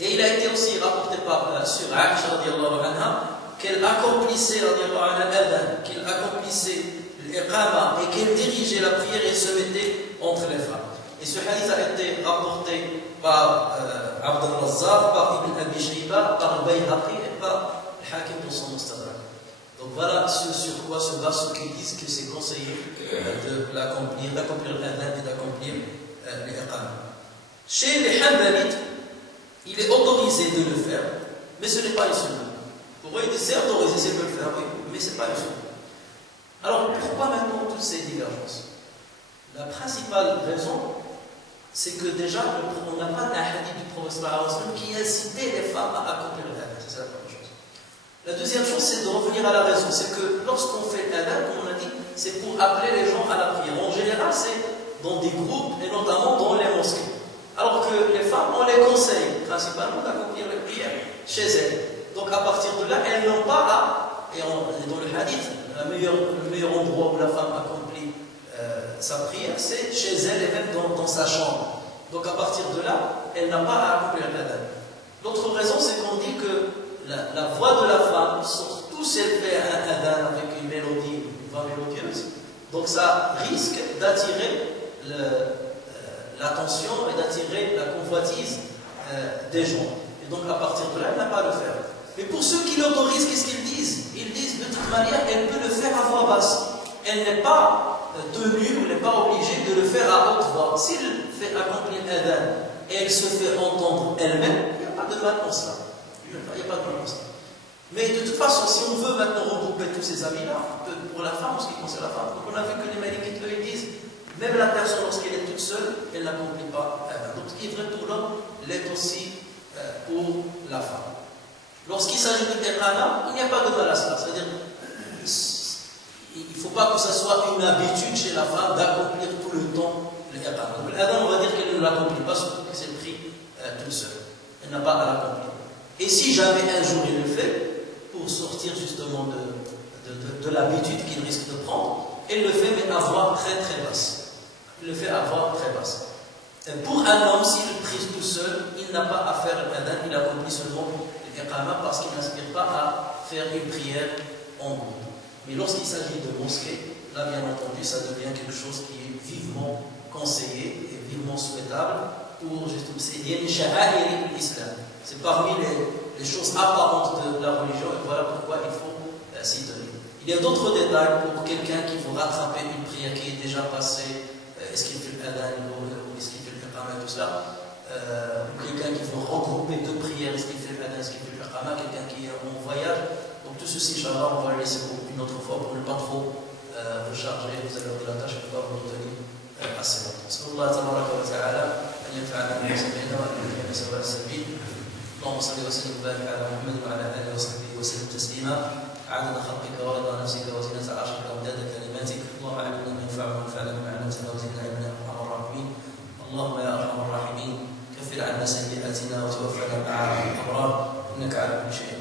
Et il a été aussi rapporté sur Aisha radiallahu anha qu'elle accomplissait l'adhan, qu'elle accomplissait l'iqama et qu'elle dirigeait la prière et se mettait entre les femmes. Et ce hadith a été rapporté par Abd al-Razzaq, par Ibn Abi Shayba, par le Bayhaqi et par le Hakim dans son Mustadrak. Donc voilà sur quoi se basent ceux qui disent que c'est conseillé d'accomplir l'adhan et d'accomplir l'iqama. Chez les Hanbalites, il est autorisé de le faire, mais ce n'est pas une sunna. Pour eux, c'est autorisé, c'est de le faire, oui, mais ce n'est pas une sunna. Alors pourquoi maintenant toutes ces divergences? La principale raison, c'est que déjà, on n'a pas un hadith du prophète qui incitait les femmes à accomplir l'adhan. C'est la première chose. La deuxième chose, c'est de revenir à la raison. C'est que lorsqu'on fait l'adhan, comme on a dit, c'est pour appeler les gens à la prière. En général, c'est dans des groupes et notamment dans les mosquées. Alors que les femmes, on les conseille principalement d'accomplir les prières chez elles. Donc à partir de là, elles n'ont pas à, et dans le hadith, le meilleur endroit où la femme accomplit sa prière, c'est chez elle et même dans sa chambre. Donc à partir de là, elle n'a pas à accomplir l'adhan. L'autre raison, c'est qu'on dit que la voix de la femme, surtout si elle fait un adhan avec une mélodie, une voix mélodieuse, donc ça risque d'attirer l'attention et d'attirer la convoitise des gens. Et donc à partir de là, elle n'a pas à le faire. Mais pour ceux qui l'autorisent, qu'est-ce qu'ils disent? Ils disent de toute manière, elle peut le faire à voix basse. Elle n'est pas tenue, elle n'est pas obligée de le faire à haute voix. S'il fait accomplir l'adhan et elle se fait entendre elle-même, il n'y a pas de mal dans cela. Il n'y a pas de mal dans cela. Mais de toute façon, si on veut maintenant regrouper tous ces avis-là, pour la femme, en ce qui concerne la femme, donc on a vu que les Malikites eux disent même la personne, lorsqu'elle est toute seule, elle n'accomplit pas l'adhan. Donc ce qui est vrai pour l'homme, l'est aussi pour la femme. Lorsqu'il s'agit de l'iqama, il n'y a pas de mal à cela. C'est-à-dire, il ne faut pas que ce soit une habitude chez la femme d'accomplir tout le temps l'iqama. Donc l'adhan, on va dire qu'elle ne l'accomplit pas, surtout que c'est pris toute seule. Elle n'a pas à l'accomplir. Et si jamais un jour il le fait, pour sortir justement de l'habitude qu'il risque de prendre, elle le fait mais à voix très très basse. Il le fait à voix très basse. Et pour un homme, s'il le prise tout seul, il n'a pas à faire l'adhan, il accomplit seulement l'iqama parce qu'il n'aspire pas à faire une prière en groupe. Mais lorsqu'il s'agit de mosquée, là bien entendu ça devient quelque chose qui est vivement conseillé et vivement souhaitable pour justement l'islam. C'est parmi les choses apparentes de la religion et voilà pourquoi il faut s'y tenir. Il y a d'autres détails pour quelqu'un qui veut rattraper une prière qui est déjà passée, est-ce qu'il fait l'adhan ou est-ce qu'il fait le iqama, tout cela, ou quelqu'un qui veut regrouper deux prières, est-ce qu'il fait l'adhan, est-ce qu'il fait le iqama, quelqu'un qui est en voyage. Donc tout ceci, Inch'Allah, on va le laisser pour une autre fois pour ne pas trop recharger, vous allez avoir de la tâche et pouvoir vous retenir assez longtemps. Sallallahu tabaraka wa ta'ala, an yafa'ala bi sabina wa an yafa'ala sawa sabil. اللهم صل وسلم وبارك على محمد وعلى اله وصحبه وسلم تسليما عدد خلقك ورضا نفسك وزنة عرشك وامداد كلماتك. اللهم علمنا ما ينفعنا وانفعنا بما علمتنا وزدنا علما يا ارحم الراحمين. اللهم يا ارحم الراحمين كفر عنا سيئاتنا وتوفنا مع الابرار انك على كل شيء